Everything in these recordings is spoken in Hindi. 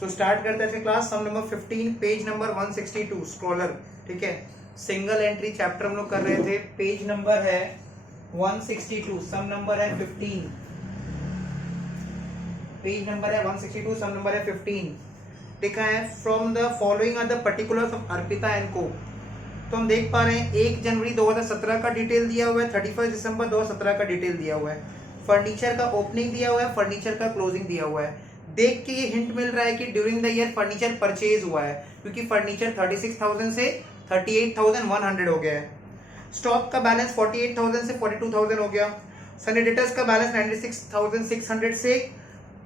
सो स्टार्ट करते हैं क्लास। सम नंबर 15 पेज नंबर 162 स्क्रॉलर। ठीक है, सिंगल एंट्री चैप्टर हम लोग कर रहे थे। पेज नंबर है 162, सम नंबर है 15। पेज नंबर है 162, सम नंबर है 15। लिखा है from the following are the particulars of Arpita and को। तो हम देख पा रहे हैं 1 जनवरी 2017 का डिटेल दिया हुआ है, 31 दिसंबर 2017 का डिटेल दिया हुआ है, फर्नीचर का ओपनिंग दिया हुआ है, फर्नीचर का क्लोजिंग दिया हुआ है। देख के ये हिंट मिल रहा है कि during the year furniture purchase हुआ है, क्योंकि फर्नीचर 36,000 से 38,100 हो गया है। स्टॉक का बैलेंस 48,000 से 42,000 हो गया। सनी डेटर्स का बैलेंस 96,600 से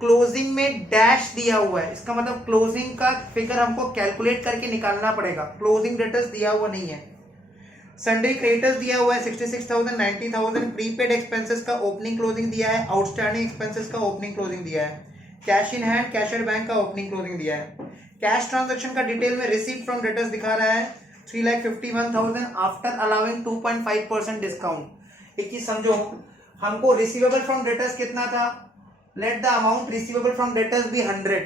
क्लोजिंग में डैश दिया हुआ है। इसका मतलब क्लोजिंग का फिगर हमको कैलकुलेट करके निकालना पड़ेगा। क्लोजिंग डेटर्स दिया हुआ नहीं है। सन्डे क्रेडिटर्स दिया हुआ है 66,000, 90,000। प्रीपेड एक्सपेंसेस का ओपनिंग क्लोजिंग दिया है, आउटस्टैंडिंग एक्सपेंसेस का ओपनिंग क्लोजिंग दिया है, cash in hand cashier bank का ओपनिंग क्लोजिंग दिया है। कैश ट्रांजैक्शन का डिटेल में रिसीव्ड फ्रॉम डेटर्स दिखा रहा है 3,51,000 आफ्टर अलाउिंग 2.5% डिस्काउंट। एक चीज समझो, हमको रिसीवेबल फ्रॉम डेटर्स कितना था? Let the amount receivable from debtors be 100।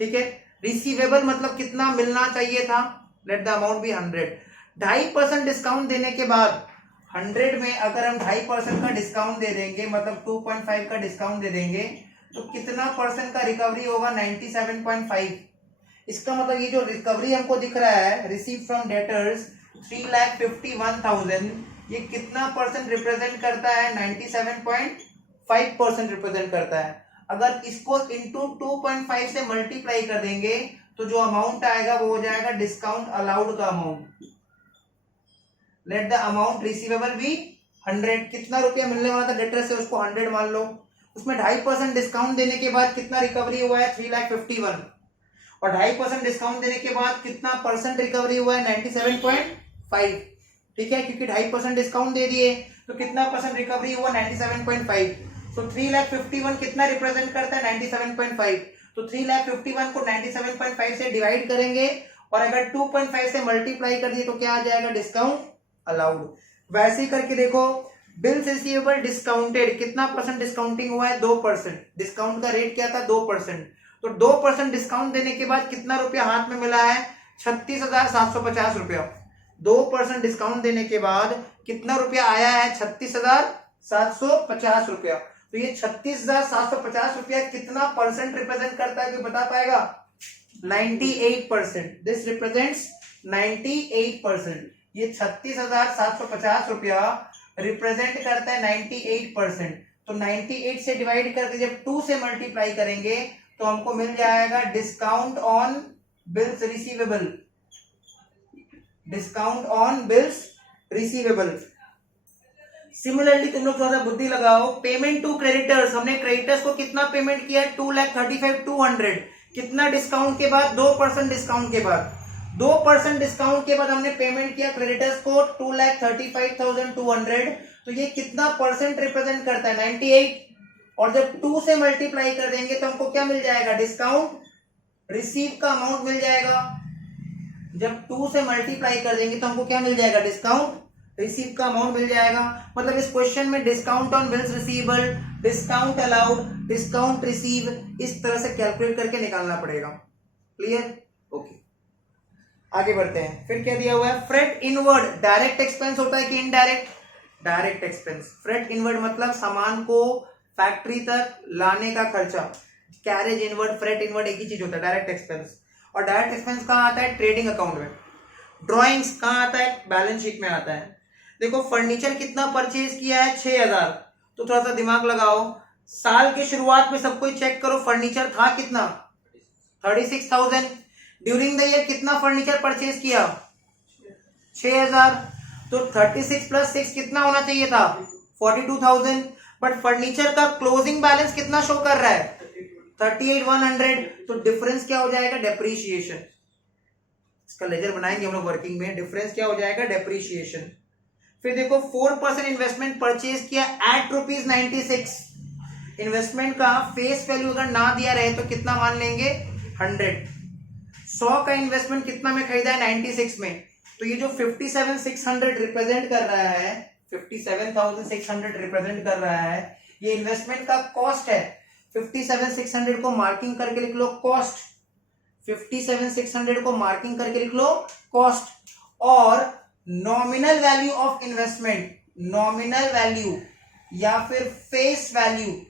ठीक है, रिसीवेबल मतलब कितना मिलना चाहिए था? Let the amount be 100। 2.5% discount देने के बाद 100 में अगर हम 2.5% का डिस्काउंट दे देंगे, मतलब 2.5 का डिस्काउंट दे देंगे, तो कितना परसेंट का रिकवरी होगा? 97.5। इसका मतलब ये जो रिकवरी हमको दिख रहा है रिसीव फ्रॉम डेटर्स 3,51,000, ये कितना परसेंट रिप्रेजेंट करता है? 97.5% रिप्रेजेंट करता है। अगर इसको इंटू 2.5 से मल्टीप्लाई कर देंगे तो जो अमाउंट आएगा वो हो जाएगा डिस्काउंट अलाउड का amount. Let the amount receivable be 100। कितना रुपया मिलने वाला था डेटर से, उसको 100 मान लो। उसमें 2.5% डिस्काउंट देने के बाद कितना रिकवरी हुआ है? 3,51,000। और 2.5% डिस्काउंट देने के बाद कितना परसेंट रिकवरी हुआ है? 97.5। ठीक है, क्योंकि 2.5% डिस्काउंट दे दिए तो कितना परसेंट रिकवरी हुआ? 97.5। तो 3,51,000 कितना रिप्रेजेंट करता है? 97.5। तो 3,51,000 को 97.5 से डिवाइड करेंगे और अगर 2.5 से मल्टीप्लाई कर दिए तो क्या आ जाएगा? Discount allowed. वैसे ही करके देखो, बिल्स रिसीवेबल डिस्काउंटेड, कितना परसेंट डिस्काउंटिंग हुआ है? 2%। डिस्काउंट का रेट क्या था? 2%। तो 2% डिस्काउंट देने के बाद कितना रुपया हाथ में मिला है? 36,750 रुपया। 2% डिस्काउंट देने के बाद कितना रुपया आया है? 36,750 रुपया। तो ये 36,750 रुपया कितना परसेंट रिप्रेजेंट करता है? कोई बता पाएगा? 98%। This represents 98%। ये 36,750 रुपया रिप्रेजेंट करता है 98%। तो 98 से डिवाइड करके जब 2 से मल्टीप्लाई करेंगे तो हमको मिल जाएगा discount on bills receivable. Discount on bills receivable. Similarly तुम लोग थोड़ा सा बुद्धि लगाओ। पेमेंट टू क्रेडिटर्स, हमने क्रेडिटर्स को कितना पेमेंट किया? 2,35,200। कितना डिस्काउंट के बाद? 2% डिस्काउंट के बाद। 2% डिस्काउंट के बाद हमने पेमेंट किया क्रेडिटर्स को 2,35,200। तो ये कितना परसेंट रिप्रेजेंट करता है? 98। और जब 2 से मल्टीप्लाई कर देंगे तो हमको क्या मिल जाएगा? डिस्काउंट रिसीव का अमाउंट मिल जाएगा। जब 2 से मल्टीप्लाई कर देंगे तो हमको क्या मिल जाएगा? डिस्काउंट रिसीव का अमाउंट मिल जाएगा। मतलब इस क्वेश्चन में discount on bills receivable, discount allowed, discount receive, इस तरह से कैलकुलेट करके निकालना पड़ेगा। क्लियर? ओके, आगे बढ़ते हैं। फिर क्या दिया हुआ है? फ्रेट इनवर्ड डायरेक्ट एक्सपेंस होता है कि indirect? Direct expense. Freight inward मतलब सामान को फैक्ट्री तक लाने का खर्चा। कैरेज इनवर्ड, फ्रेट इनवर्ड एक ही चीज होता है, डायरेक्ट एक्सपेंस। और डायरेक्ट एक्सपेंस कहाँ आता है? ट्रेडिंग अकाउंट में। ड्रॉइंग्स कहाँ आता है? बैलेंस शीट में आता है। देखो, फर्नीचर कितना परचेज किया है? 6,000। तो थोड़ा सा दिमाग लगाओ, साल के शुरुआत में सब कोई चेक करो, फर्नीचर था कितना? 36,000। ड्यूरिंग द ईयर कितना फर्नीचर परचेज किया? 6,000। तो 36 प्लस 6 कितना होना चाहिए था? 42,000। बट फर्नीचर का क्लोजिंग बैलेंस कितना शो कर रहा है? 38,100। तो डिफरेंस क्या हो जाएगा? डेप्रीशिएशन। इसका लेजर बनाएंगे हम लोग वर्किंग में। डिफरेंस क्या हो जाएगा? डेप्रीशिएशन। फिर देखो, 4% इन्वेस्टमेंट परचेज किया एट ₹96। इन्वेस्टमेंट का फेस वैल्यू अगर ना दिया रहे तो कितना मान लेंगे? 100। 100 का इन्वेस्टमेंट कितना में खरीदा है? 96 में। तो ये जो 57,600 रिप्रेजेंट कर रहा है, 57,600 रिप्रेजेंट कर रहा है, ये इन्वेस्टमेंट का कॉस्ट है। 57,600 को मार्किंग करके लिख लो कॉस्ट। 57,600 को मार्किंग करके लिख लो कॉस्ट, और nominal value of investment, nominal value या फिर face value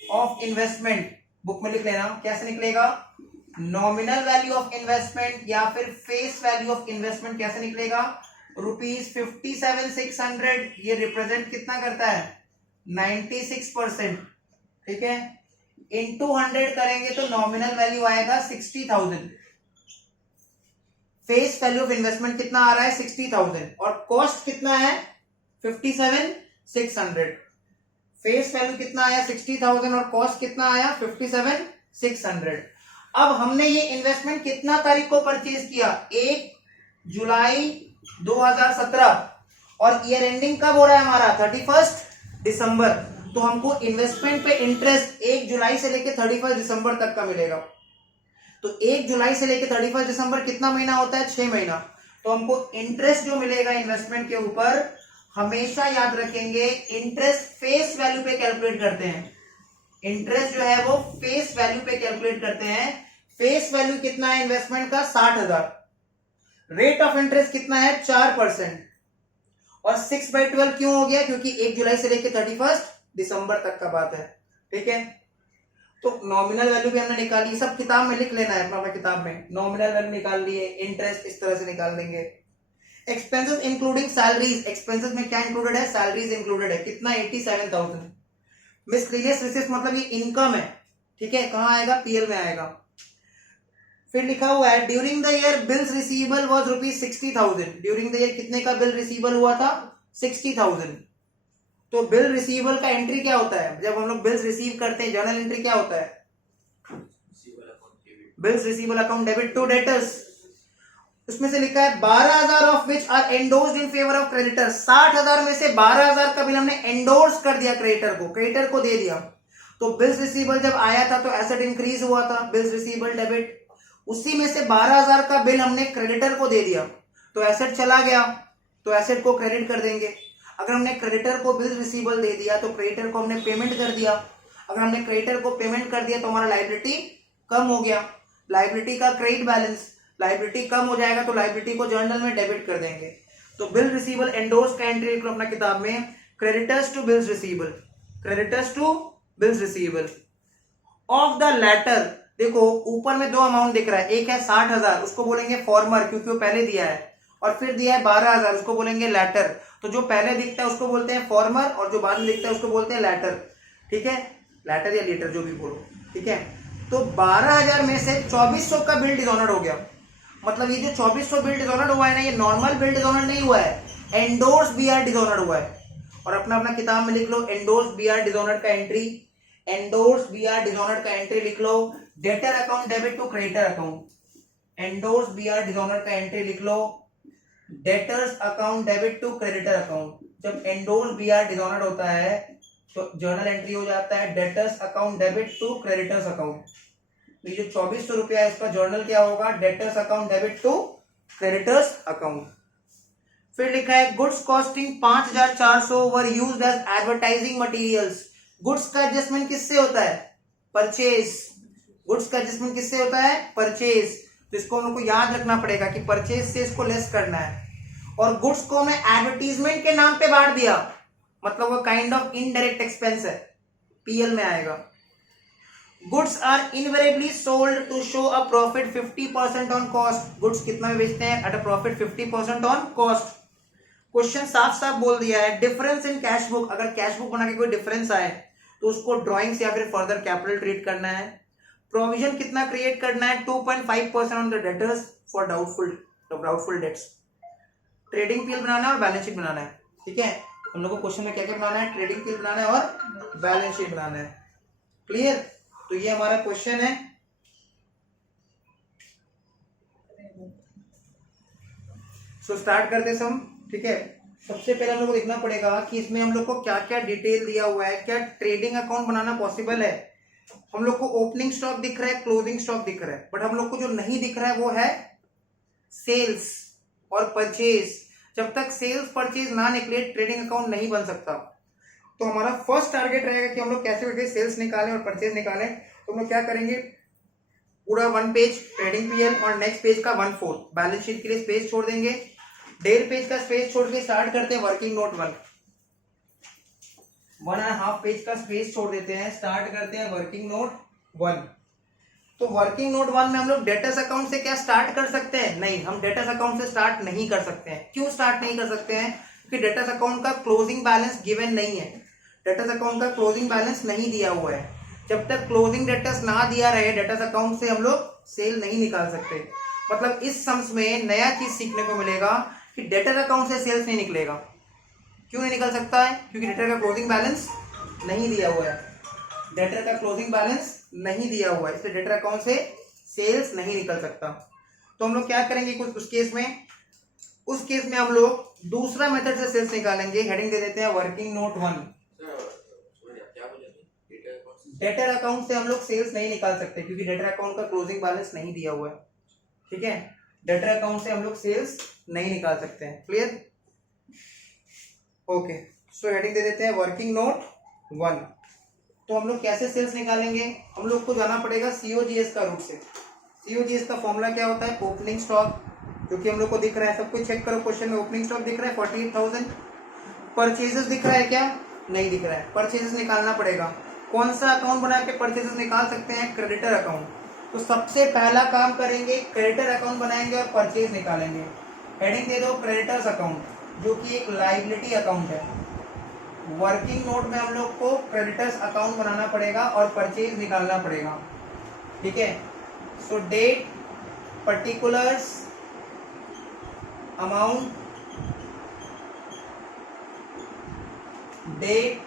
of investment book में लिख लेना। कैसे निकलेगा? नॉमिनल वैल्यू ऑफ इन्वेस्टमेंट या फिर फेस वैल्यू ऑफ इन्वेस्टमेंट कैसे निकलेगा? ₹57,600। ये रिप्रेजेंट कितना करता है? 96%। ठीक है, इंटू 100 करेंगे तो नॉमिनल वैल्यू आएगा 60,000। फेस वैल्यू ऑफ इन्वेस्टमेंट कितना आ रहा है? 60,000। और कॉस्ट कितना है? 57,600। फेस वैल्यू कितना आया? 60,000 और कॉस्ट कितना आया? 57,600। अब हमने ये इन्वेस्टमेंट कितना तारीख को परचेज किया? 1 जुलाई 2017, और ईयर एंडिंग कब हो रहा है हमारा? 31 दिसंबर। तो हमको इन्वेस्टमेंट पे इंटरेस्ट 1 जुलाई से लेकर 31 दिसंबर तक का मिलेगा। तो 1 जुलाई से लेकर 31 दिसंबर कितना महीना होता है? 6 महीना। तो हमको इंटरेस्ट जो मिलेगा इन्वेस्टमेंट के ऊपर, हमेशा याद रखेंगे इंटरेस्ट फेस वैल्यू पे कैलकुलेट करते हैं। इंटरेस्ट जो है वो फेस वैल्यू पे कैलकुलेट करते हैं। फेस वैल्यू कितना है इन्वेस्टमेंट का? 60,000। रेट ऑफ इंटरेस्ट कितना है? 4%। और 6/12 क्यों हो गया? क्योंकि 1 जुलाई से लेकर 31 दिसंबर तक का बात है। ठीक है, तो नॉमिनल वैल्यू भी हमने निकाली, सब किताब में लिख लेना है अपना किताब में। नॉमिनल वैल्यू निकाल लिए, इंटरेस्ट इस तरह से निकाल देंगे। एक्सपेंसेस इंक्लूडिंग सैलरीज, एक्सपेंसेस में क्या इंक्लूडेड है? सैलरीज इंक्लूडेड है। कितना? 87,000। मिसलेनियस रिसीव्स मतलब ये इनकम है। ठीक है, कहां आएगा? पीएल में आएगा। फिर लिखा हुआ है during the year bills receivable was ₹60,000। During the year कितने का बिल रिसीवेबल हुआ था? 60,000। तो बिल रिसीवेबल का एंट्री क्या होता है? जब हम लोग बिल्स रिसीव करते हैं, जर्नल एंट्री क्या होता है? Bills receivable account debit to debtors. उसमें से लिखा है 12,000 of which are endorsed in favour of creditor. 60,000 में से 12,000 का बिल हमने एंडोर्स कर दिया क्रेडिटर को दे दिया। तो बिल्स रिसीवेबल जब आया था तो एसेट इंक्रीज हुआ था, बिल्स रिसीवेबल डेबिट। उसी में से 12,000 का बिल हमने क्रेडिटर को दे दिया तो एसेट चला गया, तो एसेट को क्रेडिट कर देंगे। अगर हमने क्रेडिटर को बिल रिसीवेबल दे दिया तो क्रेडिटर को हमने पेमेंट कर दिया। अगर हमने क्रेडिटर को पेमेंट कर दिया तो हमारा लायबिलिटी कम हो गया। लायबिलिटी का क्रेडिट बैलेंस, लायबिलिटी कम हो जाएगा तो लायबिलिटी को जर्नल में डेबिट कर देंगे। तो बिल रिसीवेबल एंडोर्स का एंट्री लिख लो अपना किताब में, creditors to bills receivable, creditors to bills receivable of the latter. देखो ऊपर में 2 अमाउंट दिख रहा है, एक है 60,000, उसको बोलेंगे फॉर्मर क्योंकि वो पहले दिया है, और फिर दिया है 12,000, उसको बोलेंगे लैटर। तो जो पहले दिखता है उसको बोलते हैं फॉर्मर, और जो बाद में दिखता है उसको बोलते हैं लैटर। ठीक है, लैटर या लेटर जो भी बोलो। ठीक है, तो 12,000 में से 2400 का बिल डिसऑनर्ड हो गया। मतलब ये जो 2400 बिल डिसऑनर्ड हुआ है ना, ये नॉर्मल बिल डिसऑनर्ड नहीं हुआ है, एंडोर्स बीआर डिसऑनर्ड हुआ है। और अपना अपना किताब में लिख लो एंडोर्स बीआर डिसऑनर्ड का एंट्री, एंडोर्स बीआर डिसऑनर्ड का एंट्री लिख लो, debtor account debit to creditor account. Endorse BR dishonoured का एंट्री लिख लो, debtors account debit to creditor account. जब एंडोर्स बीआर डिसऑनर्ड होता है तो जर्नल एंट्री हो जाता है debtors account debit to creditors account. तो ये जो 2400 रुपया है इसका जर्नल क्या होगा? Debtors account debit to creditors account. फिर लिखा है goods costing 5,400 were used as advertising materials. Goods का एडजस्टमेंट किससे होता है? परचेज। गुड्स का एडजस्टमेंट किससे होता है? परचेज। तो इसको हम लोग को याद रखना पड़ेगा कि परचेज से इसको लेस करना है। और गुड्स को मैं एडवर्टीजमेंट के नाम पे बांट दिया, मतलब वो काइंड ऑफ इनडायरेक्ट एक्सपेंस है, पीएल में आएगा। Goods are invariably sold to show a profit 50% on cost. Goods कितना में बेचते हैं? At a profit 50% on cost. Question साफ साफ बोल दिया है डिफरेंस इन कैश बुक। अगर कैश बुक बना के कोई डिफरेंस आए तो उसको ड्रॉइंग से या फिर फर्दर कैपिटल ट्रीट करना है। प्रोविजन कितना क्रिएट करना है? 2.5% on the debtors for doubtful debts. Trading PL बनाना है और बैलेंस शीट बनाना है। ठीक है, हम लोग को क्वेश्चन में क्या क्या बनाना है? ट्रेडिंग पीएल बनाना है और बैलेंस शीट बनाना है। क्लियर? तो ये हमारा क्वेश्चन है। सो स्टार्ट करते सम। ठीक है, सबसे पहले हम लोग को देखना पड़ेगा कि इसमें हम लोग को क्या क्या डिटेल दिया हुआ है, क्या ट्रेडिंग अकाउंट बनाना पॉसिबल है। हम लोग को ओपनिंग स्टॉक दिख रहा है, क्लोजिंग स्टॉक दिख रहा है, बट हम लोग को जो नहीं दिख रहा है वो है सेल्स और परचेज। जब तक सेल्स परचेज ना निकले ट्रेडिंग अकाउंट नहीं बन सकता। तो हमारा फर्स्ट टारगेट रहेगा कि हम लोग कैसे करके सेल्स निकालें और परचेज निकालें। तो हम लोग क्या करेंगे? पूरा 1 पेज ट्रेडिंग पीएल और नेक्स्ट पेज का 1/4 बैलेंस शीट के लिए स्पेस छोड़ देंगे। 1.5 पेज का स्पेस छोड़ के स्टार्ट करते हैं वर्किंग नोट 1.5 पेज का स्पेस छोड़ देते हैं, स्टार्ट करते हैं वर्किंग नोट 1। तो वर्किंग नोट 1 में हम लोग डेटर्स अकाउंट से क्या स्टार्ट कर सकते हैं? नहीं, हम डेटर्स अकाउंट से स्टार्ट नहीं कर सकते हैं। क्यों स्टार्ट नहीं कर सकते हैं? क्योंकि डेटर्स अकाउंट का क्लोजिंग बैलेंस गिवन नहीं है। डेटर्स अकाउंट का क्लोजिंग बैलेंस नहीं दिया हुआ है। जब तक क्लोजिंग डेटर्स ना दिया रहे डेटर्स अकाउंट से हम लोग सेल नहीं निकाल सकते। मतलब इस सम्स में नया चीज सीखने को मिलेगा कि डेटर अकाउंट से सेल्स नहीं निकलेगा। क्यों नहीं निकल सकता है? क्योंकि डेटर का क्लोजिंग बैलेंस नहीं दिया हुआ है। डेटर का क्लोजिंग बैलेंस नहीं दिया हुआ है, इसलिए डेटर अकाउंट से सेल्स नहीं निकल सकता। तो हम लोग क्या करेंगे कुछ उस केस में हम लोग दूसरा मेथड से सेल्स निकालेंगे। हेडिंग दे देते हैं वर्किंग नोट 1। डेटर अकाउंट से हम लोग सेल्स नहीं निकाल सकते क्योंकि डेटर अकाउंट का क्लोजिंग बैलेंस नहीं दिया हुआ है। ठीक है, डेटर अकाउंट से हम लोग सेल्स नहीं निकाल सकते हैं। क्लियर? ओके, सो हेडिंग दे देते हैं वर्किंग नोट 1। तो हम लोग कैसे सेल्स निकालेंगे? हम लोग को जाना पड़ेगा COGS का रूट से। COGS का फॉर्मूला क्या होता है? ओपनिंग स्टॉक, जो कि हम लोग को दिख रहा है। सब कुछ चेक करो, क्वेश्चन में ओपनिंग स्टॉक दिख रहा है 48,000। परचेजेस दिख रहा है क्या? नहीं दिख रहा है। परचेजेस निकालना पड़ेगा। कौन सा अकाउंट बना के परचेजेस निकाल सकते हैं? Creditor account. तो सबसे पहला काम करेंगे, क्रेडिटर अकाउंट बनाएंगे और परचेज निकालेंगे। हेडिंग दे दो क्रेडिटर्स अकाउंट, जो कि एक लायबिलिटी अकाउंट है। वर्किंग नोट में हम लोग को क्रेडिटर्स अकाउंट बनाना पड़ेगा और परचेज निकालना पड़ेगा। ठीक है, so date, particulars, amount, date,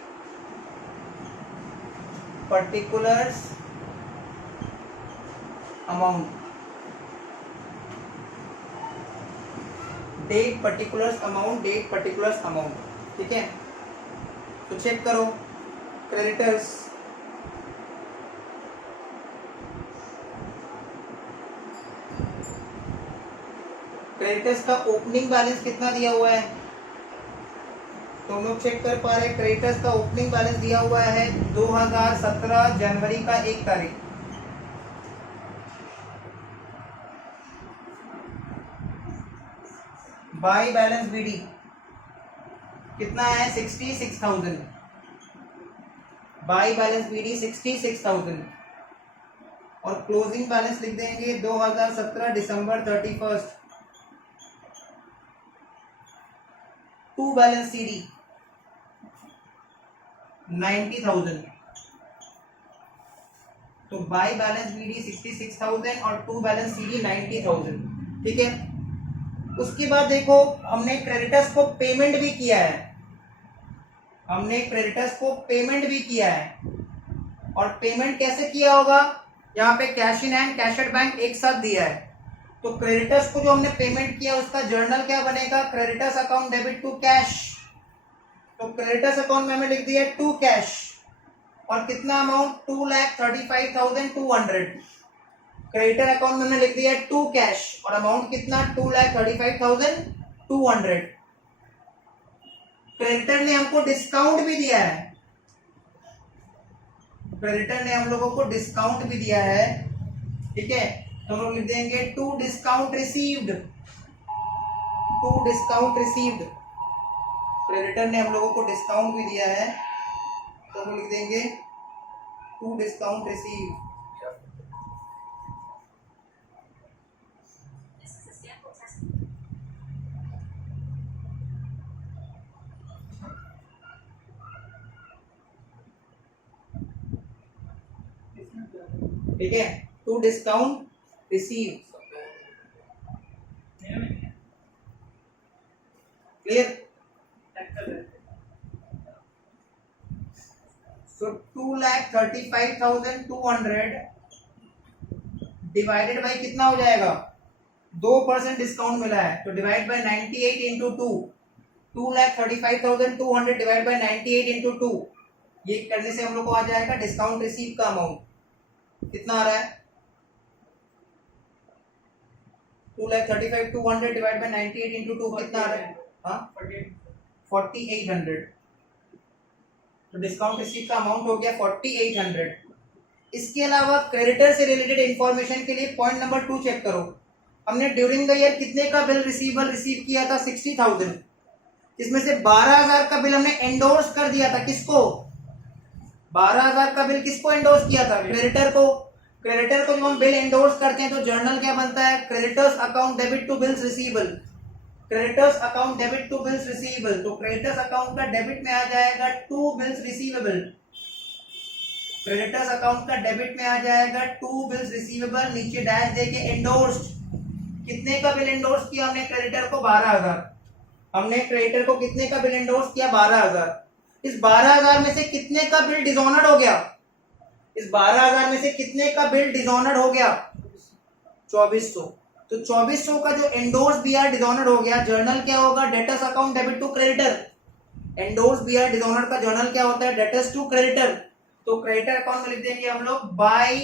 particulars, amount, date, particulars, amount, date, particulars, amount. ठीक है, तो चेक करो क्रेडिटर्स, क्रेडिटर्स का ओपनिंग बैलेंस कितना दिया हुआ है? तो हम लोग चेक कर पा रहे हैं, क्रेडिटर्स का ओपनिंग बैलेंस दिया हुआ है 2017 जनवरी का 1 तारीख। बाई बैलेंस BD कितना है? 66,000। बाई बैलेंस BD 66,000 और क्लोजिंग बैलेंस लिख देंगे 2017 दिसंबर 31। To balance CD 90,000। तो बाई बैलेंस BD 66,000 और टू बैलेंस CD 90,000। ठीक है, उसके बाद देखो हमने क्रेडिटर्स को पेमेंट भी किया है। और पेमेंट कैसे किया होगा? यहाँ पे cash in hand, cash at bank एक साथ दिया है। तो क्रेडिटर्स को जो हमने पेमेंट किया उसका जर्नल क्या बनेगा? Creditors account debit to cash. तो क्रेडिटर्स अकाउंट में हमें लिख दिया टू कैश और कितना अमाउंट? 2,35,200। क्रेडिटर अकाउंट में हमने लिख दिया टू कैश और अमाउंट कितना? 2,35,200। क्रेडिटर ने हमको डिस्काउंट भी दिया है। क्रेडिटर ने हम लोगों को डिस्काउंट भी दिया है। ठीक है, तो हम लोग लिख देंगे टू डिस्काउंट रिसीव्ड। क्रेडिटर ने हम लोगों को डिस्काउंट भी दिया है, तो हम लिख देंगे टू डिस्काउंट रिसीव्ड। ठीक है, to discount receive. Clear? So 2,35,200 divided by कितना हो जाएगा? 2% डिस्काउंट मिला है तो divide by 98 into 2। 2,35,200 divide by 98 into 2, ये करने से हम लोग को आ जाएगा डिस्काउंट रिसीव का अमाउंट कितना आ रहा है? 2,35,200 डिवाइड बाई 98 इंटू 2 कितना आ रहा है? हाँ, 4,800। तो डिस्काउंट रिसीव का अमाउंट हो गया 4,800। इसके अलावा क्रेडिटर से रिलेटेड इंफॉर्मेशन के लिए पॉइंट नंबर 2 चेक करो। हमने ड्यूरिंग द ईयर कितने का बिल रिसीव किया था? 60,000। इसमें से 12,000 का बिल हमने एंडोर्स कर दिया था। किसको? 12,000 का बिल किसको एंडोर्स किया था? क्रेडिटर को। क्रेडिटर को जब हम बिल एंडोर्स करते हैं तो जर्नल क्या बनता है? Creditors account debit to bills receivable. Creditors account debit to bills receivable, तो क्रेडिटर्स अकाउंट का डेबिट में आ जाएगा to bills receivable. Creditors account का डेबिट में आ जाएगा टू बिल्स रिसीवेबल, नीचे डैश देके एंडोर्स्ड। कितने का बिल एंडोर्स किया हमने? क्रेडिटर को 12,000। हमने क्रेडिटर को कितने का बिल एंडोर्स किया? 12,000। इस 12,000 में से कितने का बिल डिसऑनर्ड हो गया? इस 12,000 में से कितने का बिल डिसऑनर्ड हो गया? 2400। तो 2400 का जो एंडोर्स बीआर डिसऑनर्ड हो गया, जर्नल क्या होगा? Debtors account debit to creditor. Endorse BR dishonoured का जर्नल क्या होता है? Debtors to creditor. तो क्रेडिटर अकाउंट में लिख देंगे हम लोग बाय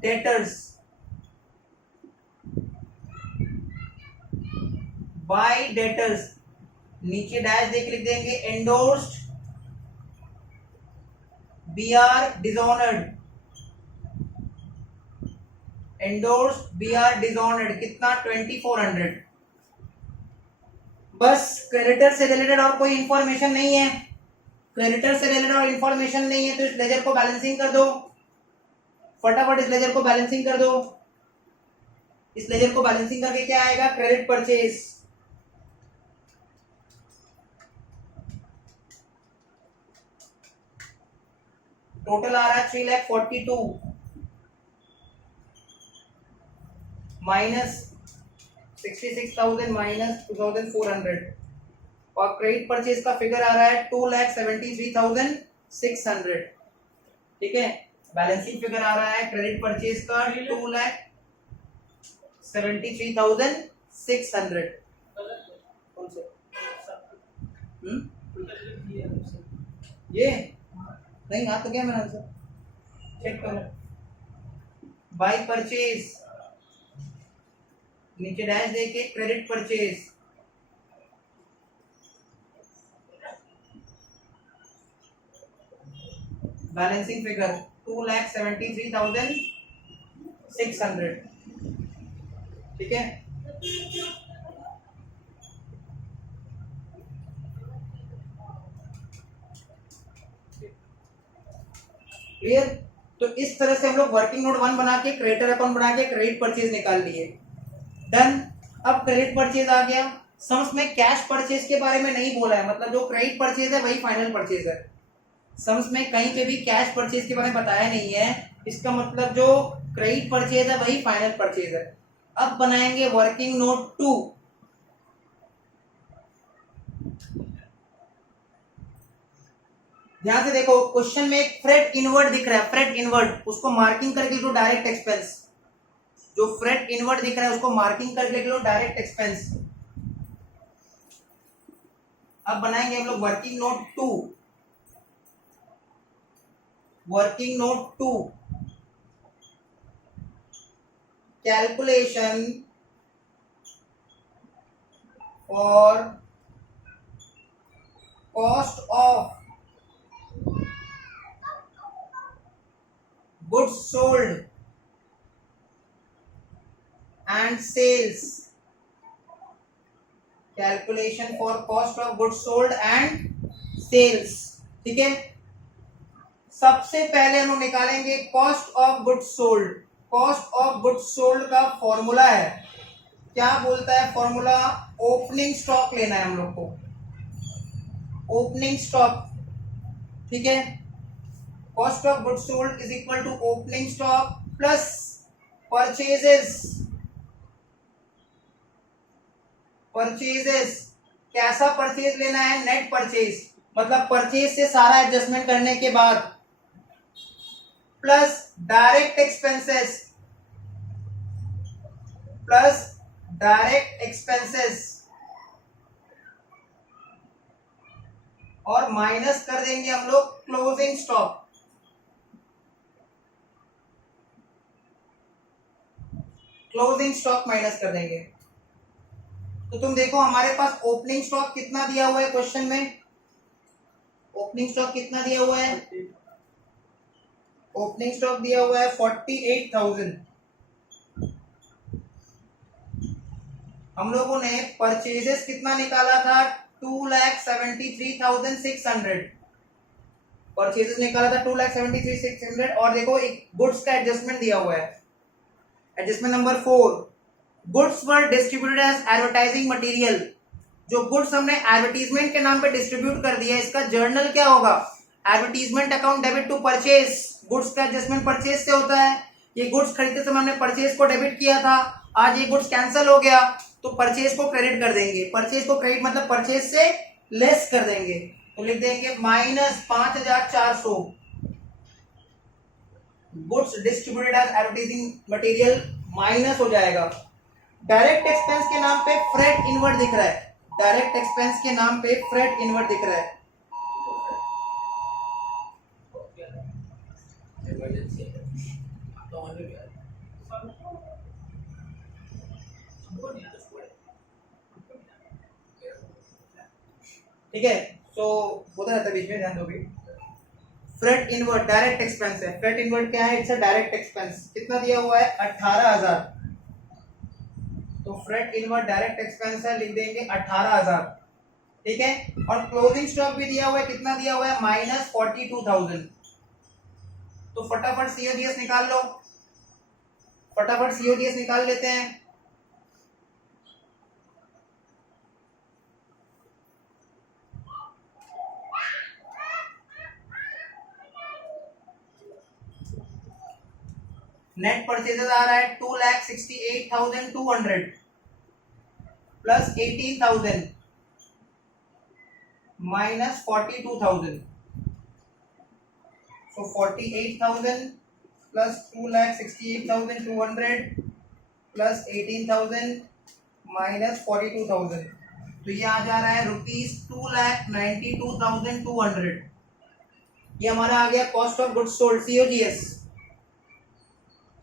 डेटर्स, बाय डेटर्स, नीचे डैश देके लिख देंगे endorsed BR dishonoured, endorsed BR dishonoured. कितना? 2400। बस क्रेडिटर से रिलेटेड और कोई इंफॉर्मेशन नहीं है। क्रेडिटर से रिलेटेड और इंफॉर्मेशन नहीं है तो इस लेजर को बैलेंसिंग कर दो फटाफट। इस लेजर को बैलेंसिंग कर दो। इस लेजर को बैलेंसिंग करके क्या आएगा? Credit purchase. टोटल आ रहा है 3,42,000 माइनस 66,000 माइनस 2,400 और क्रेडिट परचेज का फिगर आ रहा है 2,73,600। ठीक है, बैलेंसिंग फिगर आ रहा है क्रेडिट परचेज का 2,73,600। ये नहीं आ तो क्या मेरा आंसर चेक करो। बाय परचेज, नीचे डैश देके क्रेडिट परचेज, बैलेंसिंग फिगर 2,73,600। ठीक है, क्लियर? तो इस तरह से हम लोग वर्किंग नोट 1 बना के क्रेडिटर अकाउंट बना के क्रेडिट परचेज निकाल लिए। डन। अब क्रेडिट परचेज आ गया। सम्स में कैश परचेज के बारे में नहीं बोला है, मतलब जो क्रेडिट परचेज है वही फाइनल परचेज है। सम्स में कहीं पे भी कैश परचेज के बारे में बताया नहीं है। इसका मतलब जो क्रेडिट परचेज है वही फाइनल परचेज है। अब बनाएंगे वर्किंग नोट 2। ध्यान से देखो, क्वेश्चन में एक फ्रेट इनवर्ड दिख रहा है, फ्रेट इनवर्ड, उसको मार्किंग करके लिखो डायरेक्ट एक्सपेंस। जो फ्रेट इनवर्ड दिख रहा है उसको मार्किंग करके लिख लो डायरेक्ट एक्सपेंस। अब बनाएंगे हम लोग working note 2। Working note 2, calculation for cost of goods sold and sales, calculation for cost of goods sold and sales. ठीक है, सबसे पहले हम निकालेंगे cost of goods sold. Cost of goods sold का फॉर्मूला है, क्या बोलता है फॉर्मूला? ओपनिंग स्टॉक लेना है हम लोग को, ओपनिंग स्टॉक। ठीक है, cost of goods sold is equal to opening stock plus purchases. Purchases कैसा परचेज लेना है? नेट परचेज, मतलब परचेज से सारा एडजस्टमेंट करने के बाद, plus direct expenses, plus direct expenses, और माइनस कर देंगे हम लोग closing stock. Closing stock minus कर देंगे। तो तुम देखो हमारे पास ओपनिंग स्टॉक कितना दिया हुआ है क्वेश्चन में? ओपनिंग स्टॉक कितना दिया हुआ है? ओपनिंग स्टॉक दिया हुआ है 48,000। हम लोगों ने परचेजेस कितना निकाला था 2,73,600। परचेजेस निकाला था 2,73,600 और देखो एक गुड्स का एडजस्टमेंट दिया हुआ है। Adjustment number 4, goods were distributed as advertising material. जो गुड्स हमने एडवर्टीजमेंट के नाम पे डिस्ट्रीब्यूट कर दिया, इसका जर्नल क्या होगा, advertisement account debit to purchase. Goods का एडजस्टमेंट परचेज से होता है। ये गुड्स खरीदते समय हमने परचेज को डेबिट किया था, आज ये गुड्स कैंसिल हो गया तो परचेज को क्रेडिट कर देंगे। परचेज को क्रेडिट मतलब परचेज से लेस कर देंगे, तो लिख देंगे -5,400। Goods distributed as advertising material minus हो जाएगा। डायरेक्ट एक्सपेंस के नाम पे फ्रेट इनवर्ड दिख रहा है, डायरेक्ट एक्सपेंस के नाम पे फ्रेट इनवर्ड दिख रहा है। ठीक है, सो होता रहता है बीच में, ध्यान दो भी। फ्रेट इनवर्ड डायरेक्ट एक्सपेंस है। फ्रेट इनवर्ड क्या है, इट्स अ डायरेक्ट एक्सपेंस। कितना दिया हुआ है 18,000, तो फ्रेट इनवर्ड डायरेक्ट एक्सपेंस है, लिख देंगे 18,000। ठीक है, और क्लोजिंग स्टॉक भी दिया हुआ है, कितना दिया हुआ है -42,000। तो फटाफट सीओजीएस निकाल लो, फटाफट सीओजीएस निकाल लेते हैं। नेट परचेजेस आ रहा है 2,68,200 plus 18,000 minus 42,000। So 48,000 plus 2,68,200 plus 18,000 minus 42,000, तो ये आ जा रहा है ₹2,92,200। ये हमारा आ गया cost of goods sold COGS.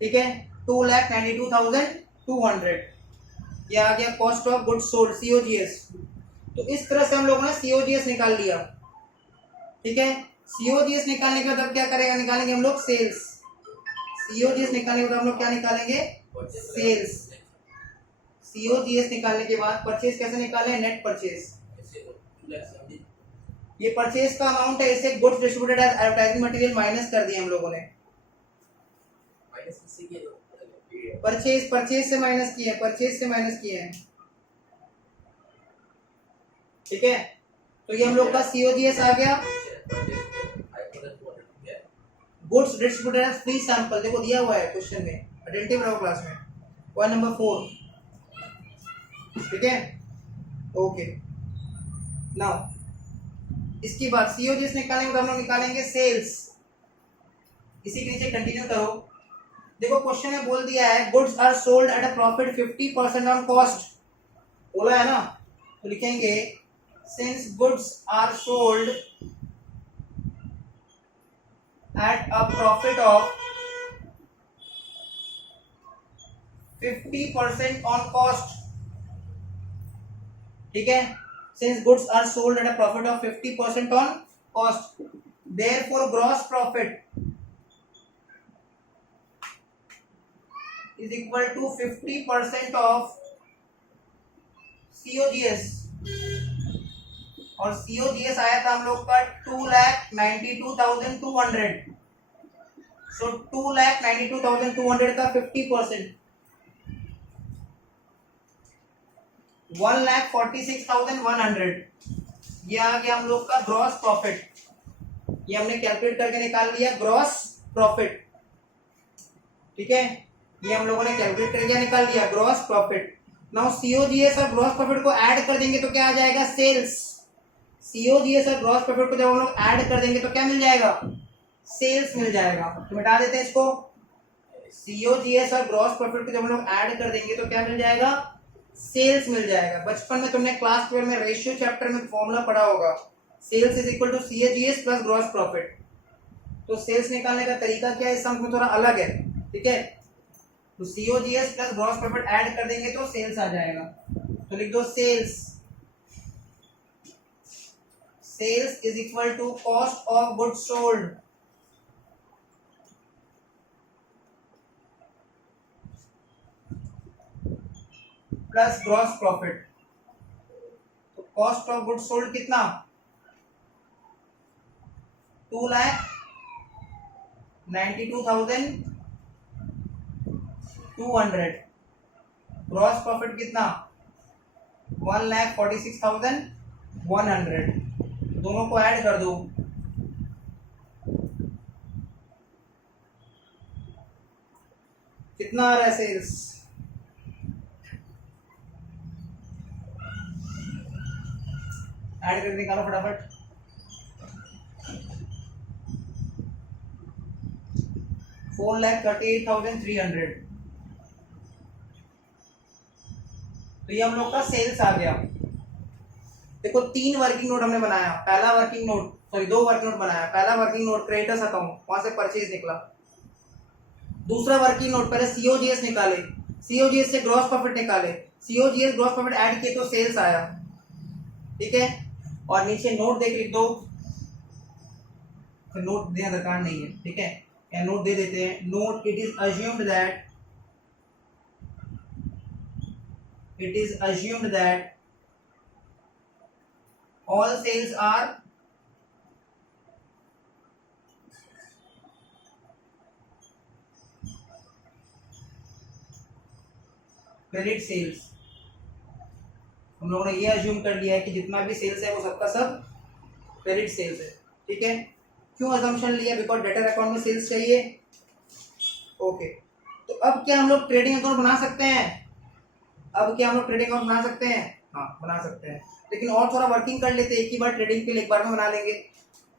ठीक है, 2,92,200 ये आ गया cost of goods sold COGS. तो इस तरह से हम लोगों ने सीओजीएस निकाल लिया। ठीक है, सीओजीएस निकालने के बाद अब क्या करेगा, निकालेंगे हम लोग सेल्स। सीओजीएस निकालने के बाद हम लोग क्या निकालेंगे, सेल्स। सीओजीएस निकालने के बाद परचेज कैसे निकालें, नेट परचेज। ये परचेज का अमाउंट है, इसे goods distributed as advertising material minus कर दिया हम लोगों ने। परचेज से माइनस किए, परचेज से माइनस किए हैं। ठीक है, तो ये हम लोग का सीओजीएस आ गया। Goods distributed as free sample, देखो दिया हुआ है क्वेश्चन में, अटेंटिव रहो क्लास में। Point number 4। ठीक है, ओके। नाउ इसके बाद सीओजीएस निकालेंगे तो हम लोग निकालेंगे सेल्स। इसी के नीचे कंटिन्यू करो। देखो क्वेश्चन में बोल दिया है goods are sold at a profit 50% on cost, बोला है ना, तो लिखेंगे since goods are sold at a profit of 50% on cost। ठीक है, since goods are sold at a profit of 50% on cost, therefore gross profit is equal to 50% of COGS। और COGS आया था हम लोग का 2,92,200। सो 2,92,200 का 50% 1,46,100। ये आ गया हम लोग का ग्रॉस प्रॉफिट। ये हमने कैलकुलेट करके निकाल लिया ग्रॉस प्रॉफिट। ठीक है, ये हम लोगों ने कैलकुलेट करके निकाल लिया ग्रॉस प्रॉफिट। नाउ सीओजीएस और ग्रॉस प्रॉफिट को ऐड कर देंगे तो क्या आ जाएगा, सेल्स। सीओजीएस और ग्रॉस प्रॉफिट को जब हम लोग ऐड कर देंगे तो क्या मिल जाएगा, सेल्स मिल जाएगा। तो मिटा देते हैं इसको। सीओजीएस और ग्रॉस प्रॉफिट को जब हम लोग ऐड कर देंगे तो क्या मिल जाएगा, सेल्स मिल जाएगा। बचपन में तुमने क्लास 12 में रेशियो चैप्टर में फॉर्मूला पढ़ा होगा, sales is equal to COGS plus gross profit. तो सेल्स निकालने का तरीका क्या है, इस सम में थोड़ा अलग है। ठीक है, तो COGS plus gross profit add कर देंगे तो सेल्स आ जाएगा। तो लिख दो sales, sales is equal to cost of goods sold plus gross profit. तो कॉस्ट ऑफ गुड्स सोल्ड कितना, 2,92,200। ग्रॉस प्रॉफिट कितना, 1,46,100। दोनों को ऐड कर दो, कितना आ रहा है सेल्स, ऐड कर निकालो फटाफट। 4,38,300। तो ये हम लोग का सेल्स आ गया। देखो 3 वर्किंग नोट हमने बनाया, पहला working note sorry 2 working note बनाया। पहला वर्किंग नोट क्रेडिटर्स अकाउंट, वहां से परचेज निकला। दूसरा वर्किंग नोट पहले सीओजीएस निकाले, सीओजीएस से ग्रॉस प्रॉफिट निकाले, सीओजीएस ग्रॉस प्रॉफिट ऐड किए तो सेल्स आया, ठीक है। और नीचे नोट देख लिख दो, नोट देने दरकार नहीं है, ठीक है, या नोट दे देते हैं। Note it is assumed that all sales are credit sales. हम लोगों ने ये अज्यूम कर लिया है कि जितना भी सेल्स है वो सबका सब क्रेडिट सेल्स है, ठीक है। क्यों अजम्पशन लिया, बिकॉज डेटर अकाउंट में सेल्स चाहिए, ओके। तो अब क्या हम लोग ट्रेडिंग अकाउंट बना सकते हैं, अब क्या हम लोग ट्रेडिंग अकाउंट बना सकते हैं, हाँ बना सकते हैं। लेकिन और थोड़ा वर्किंग कर लेते हैं, एक ही बार ट्रेडिंग के लिए एक बार में बना लेंगे,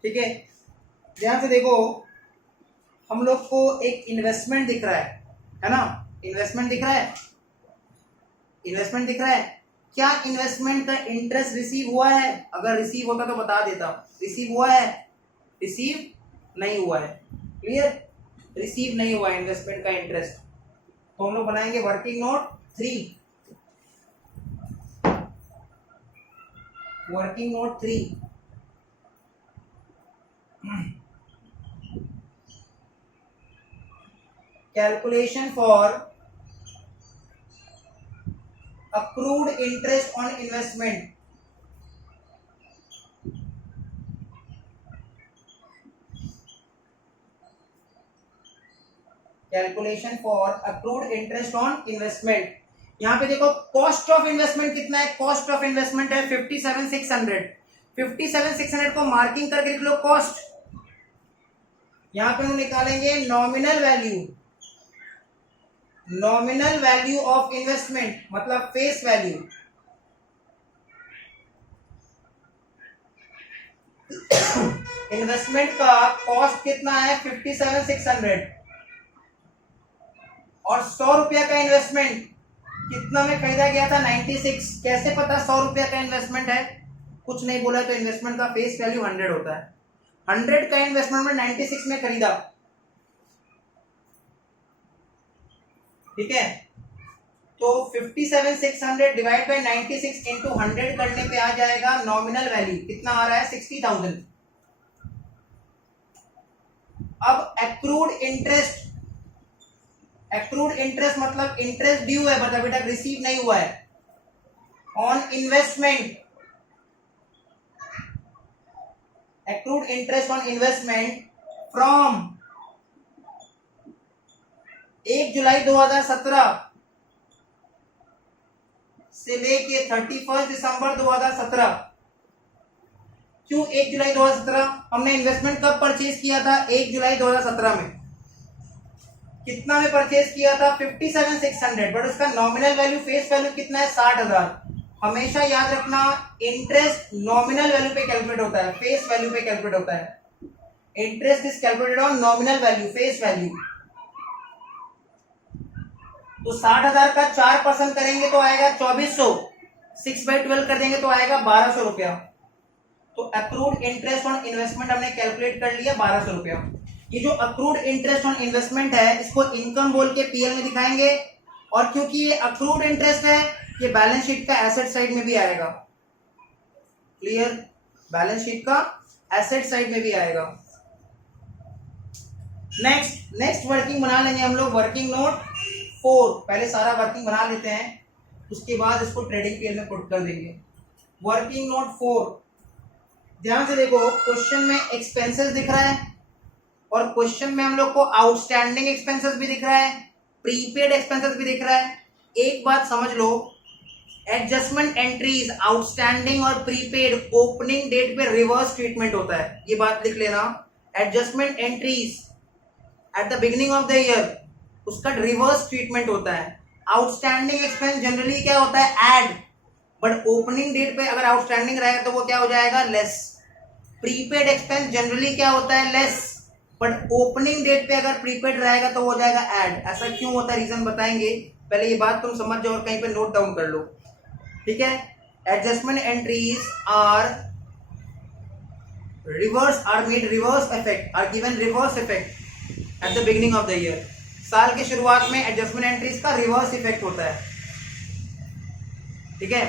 ठीक है। ध्यान से देखो, हम लोग को एक इन्वेस्टमेंट दिख रहा है ना, इन्वेस्टमेंट दिख रहा है, इन्वेस्टमेंट दिख रहा है। क्या इन्वेस्टमेंट का इंटरेस्ट रिसीव हुआ है, अगर रिसीव होता तो बता देता। रिसीव हुआ है, रिसीव नहीं हुआ है, क्लियर, रिसीव नहीं हुआ है इन्वेस्टमेंट का इंटरेस्ट। तो हम लोग बनाएंगे working note 3, working note 3। Calculation for accrued interest on investment। Calculation for accrued interest on investment। यहाँ पे देखो कॉस्ट ऑफ इन्वेस्टमेंट कितना है, कॉस्ट ऑफ इन्वेस्टमेंट है 57,600। 57,600 को मार्किंग करके लिख लो कॉस्ट। यहाँ पे हम निकालेंगे nominal value, nominal value of investment मतलब फेस वैल्यू। इन्वेस्टमेंट का कॉस्ट कितना है 57,600 और 100 रुपया का इन्वेस्टमेंट कितना में खरीदा गया था 96। कैसे पता 100 रुपया का इन्वेस्टमेंट है, कुछ नहीं बोला तो इन्वेस्टमेंट का फेस वैल्यू 100 होता है। 100 का इन्वेस्टमेंट में 96 में खरीदा, ठीक है। तो 57,600 डिवाइड बाय 96 इंटू 100 करने पे आ जाएगा नॉमिनल वैल्यू कितना आ रहा है 60,000। अब एक्रूड इंटरेस्ट, एक्रूड इंटरेस्ट मतलब इंटरेस्ट ड्यू है बट अभी तक रिसीव नहीं हुआ है on investment. Accrued interest on investment from 1 जुलाई 2017 से लेके 31 दिसंबर 2017। क्यों 1 जुलाई 2017? हमने इन्वेस्टमेंट कब परचेज किया था 1 जुलाई 2017 में। कितना में परचेज किया था 57,600 बट उसका नॉमिनल वैल्यू फेस वैल्यू कितना है 60,000। हमेशा याद रखना इंटरेस्ट नॉमिनल वैल्यू पे कैलकुलेट होता है, फेस वैल्यू पे कैलकुलेट होता है। Interest is calculated on nominal value face value. तो 60,000 का 4% करेंगे तो आएगा 2400, 6/12 कर देंगे तो आएगा 1200 रुपया। तो अक्रूड इंटरेस्ट ऑन इन्वेस्टमेंट हमने कैलकुलेट कर लिया 1200 रुपया। ये जो अक्रूड इंटरेस्ट ऑन इन्वेस्टमेंट है इसको इनकम बोल के पीएल में दिखाएंगे और क्योंकि ये अक्रूड इंटरेस्ट है ये बैलेंस शीट का एसेट साइड में भी आएगा। क्लियर, बैलेंस शीट का एसेट साइड में भी आएगा। नेक्स्ट वर्किंग बना लेंगे हम लोग वर्किंग नोट 4। पहले सारा वर्किंग बना लेते हैं। उसके बाद इसको ट्रेडिंग पीएल में पुट कर देंगे। वर्किंग नोट 4, ध्यान से देखो, क्वेश्चन में एक्सपेंसेस दिख रहा है और क्वेश्चन में हम लोग को आउटस्टैंडिंग एक्सपेंसेस भी दिख रहा है, प्रीपेड एक्सपेंसेस भी दिख रहा है। एक बात समझ लो, एडजस्टमेंट एंट्रीज आउटस्टैंडिंग और प्रीपेड ओपनिंग डेट पे रिवर्स ट्रीटमेंट होता है, ये बात लिख लेना। Adjustment entries eight the beginning of the year उसका रिवर्स ट्रीटमेंट होता है। आउटस्टैंडिंग एक्सपेंस जनरली क्या होता है, ऐड, बट ओपनिंग डेट पे अगर आउटस्टैंडिंग रहेगा तो वो क्या हो जाएगा, लेस। प्रीपेड एक्सपेंस जनरली क्या होता है, लेस, बट ओपनिंग डेट पे अगर प्रीपेड रहेगा तो वो हो जाएगा ऐड। ऐसा क्यों होता है, रीजन बताएंगे, पहले ये बात तुम समझ जाओ और कहीं पे नोट डाउन कर लो, ठीक है। Adjustment entries are made reverse effect, are given reverse effect at the beginning of the year. साल के शुरुआत में एडजस्टमेंट एंट्रीज का रिवर्स इफेक्ट होता है, ठीक है।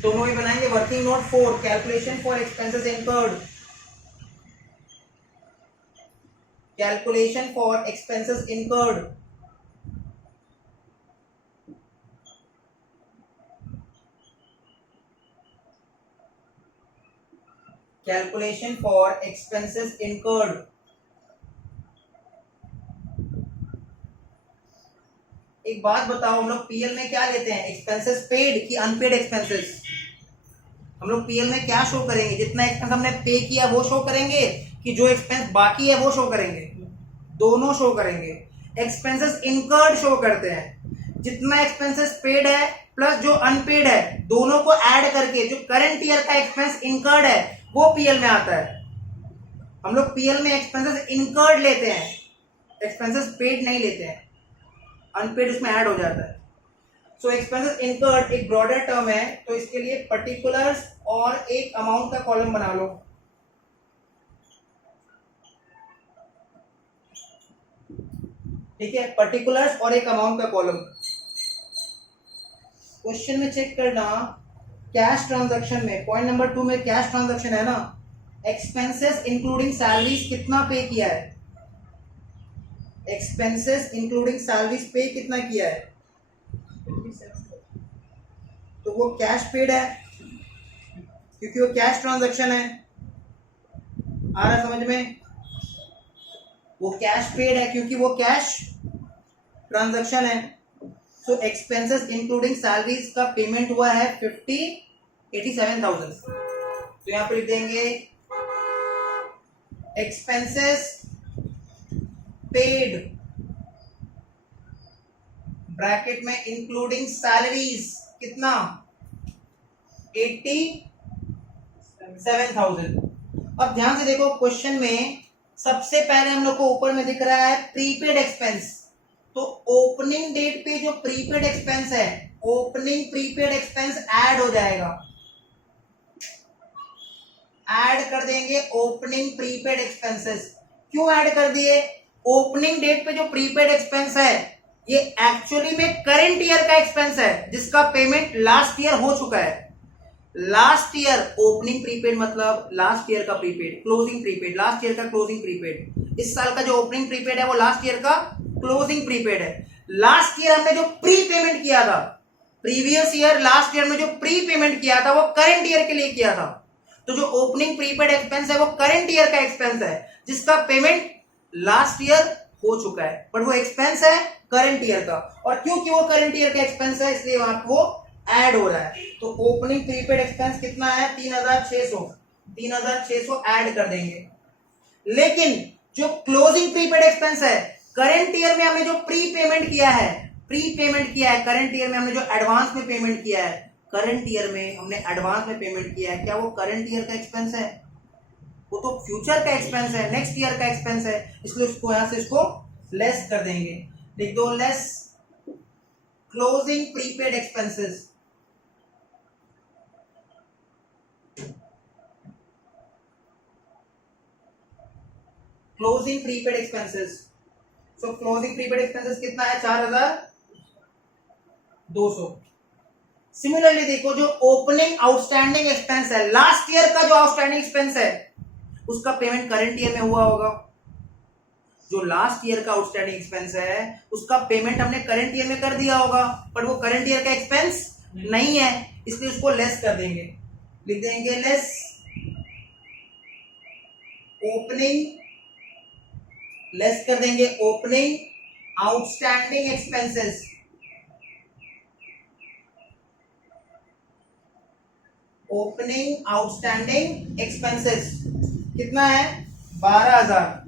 दोनों ही बनाएंगे। Working note 4, calculation for expenses incurred, calculation for expenses incurred, calculation for expenses incurred. एक बात बताओ, हम लोग पीएल में क्या लेते हैं, एक्सपेंसेस पेड कि अनपेड एक्सपेंसेस? हम लोग पीएल में क्या शो करेंगे, जितना एक्सपेंस हमने पे किया वो शो करेंगे कि जो एक्सपेंस बाकी है वो शो करेंगे? दोनों शो करेंगे। एक्सपेंसेस इनकर्ड शो करते हैं, जितना एक्सपेंसेस पेड है प्लस जो अनपेड है दोनों को ऐड करके जो करंट ईयर का एक्सपेंस इनकर्ड है वो पीएल में आता है। हम लोग पीएल में एक्सपेंसेस इनकर्ड लेते हैं, एक्सपेंसेस पेड नहीं लेते हैं, अनपेड उसमें ऐड हो जाता है। सो एक्सपेंसेस इनकर्ड एक ब्रॉडर टर्म है, तो इसके लिए पर्टिकुलर्स और एक अमाउंट का कॉलम बना लो। ठीक है, पर्टिकुलर्स और एक अमाउंट का कॉलम। क्वेश्चन में चेक करना, कैश ट्रांजैक्शन में पॉइंट नंबर 2 में कैश ट्रांजैक्शन है ना, एक्सपेंसेस इंक्लूडिंग सैलरीज कितना पे किया है, एक्सपेंसेस इंक्लूडिंग सैलरीज पे कितना किया है, तो वो कैश पेड है क्योंकि वो कैश ट्रांजैक्शन है। आ रहा समझ में? वो कैश पेड है क्योंकि वो कैश ट्रांजैक्शन है। सो एक्सपेंसेस इंक्लूडिंग सैलरीज का पेमेंट हुआ है 87,000। तो यहां पर लिख देंगे एक्सपेंसेस पेड ब्रैकेट में इंक्लूडिंग सैलरीज कितना, 87,000। अब ध्यान से देखो, क्वेश्चन में सबसे पहले हम लोग को ऊपर में दिख रहा है प्रीपेड एक्सपेंस, तो ओपनिंग डेट पे जो प्रीपेड एक्सपेंस है, ओपनिंग प्रीपेड एक्सपेंस ऐड हो जाएगा, ऐड कर देंगे ओपनिंग प्रीपेड एक्सपेंसेस। क्यों ऐड कर दिए? ओपनिंग डेट पे जो प्रीपेड एक्सपेंस है ये एक्चुअली में करंट ईयर का एक्सपेंस है जिसका पेमेंट लास्ट ईयर हो चुका है। लास्ट ईयर ओपनिंग प्रीपेड मतलब लास्ट ईयर का prepaid, closing prepaid last year का क्लोजिंग प्रीपेड। इस साल का जो ओपनिंग प्रीपेड है वो लास्ट ईयर का क्लोजिंग प्रीपेड है। लास्ट ईयर हमने जो प्री पेमेंट किया था, प्रीवियस ईयर लास्ट ईयर में जो प्री पेमेंट किया था वो करंट ईयर के लिए किया था। तो जो ओपनिंग प्रीपेड एक्सपेंस है वो करंट ईयर का एक्सपेंस है जिसका पेमेंट लास्ट ईयर हो चुका है, बट वो एक्सपेंस है करंट ईयर का। और क्योंकि वो करंट ईयर का एक्सपेंस है इसलिए वहां वो ऐड हो रहा है। तो ओपनिंग प्रीपेड एक्सपेंस कितना है, 3,600 ऐड कर देंगे। लेकिन जो क्लोजिंग प्रीपेड एक्सपेंस है, करंट ईयर में हमने जो प्री पेमेंट किया है, करंट ईयर में हमने जो एडवांस में पेमेंट किया है, करंट ईयर में हमने एडवांस में पेमेंट किया है, क्या वो करंट ईयर का एक्सपेंस है? वो तो फ्यूचर का एक्सपेंस है, नेक्स्ट ईयर का एक्सपेंस है, इसलिए उसको यहां से इसको लेस कर देंगे। लिख दो less closing prepaid expenses. Closing prepaid expenses. सो क्लोजिंग प्रीपेड एक्सपेंसेस कितना है, 4,200। सिमिलरली देखो, जो ओपनिंग आउटस्टैंडिंग एक्सपेंस है, लास्ट ईयर का जो आउटस्टैंडिंग एक्सपेंस है उसका पेमेंट करंट ईयर में हुआ होगा। जो लास्ट ईयर का आउटस्टैंडिंग एक्सपेंस है उसका पेमेंट हमने करंट ईयर में कर दिया होगा, पर वो करंट ईयर का एक्सपेंस नहीं है, इसलिए उसको लेस कर देंगे, लिख देंगे लेस ओपनिंग, लेस कर देंगे opening outstanding expenses, opening outstanding expenses कितना है 12,000।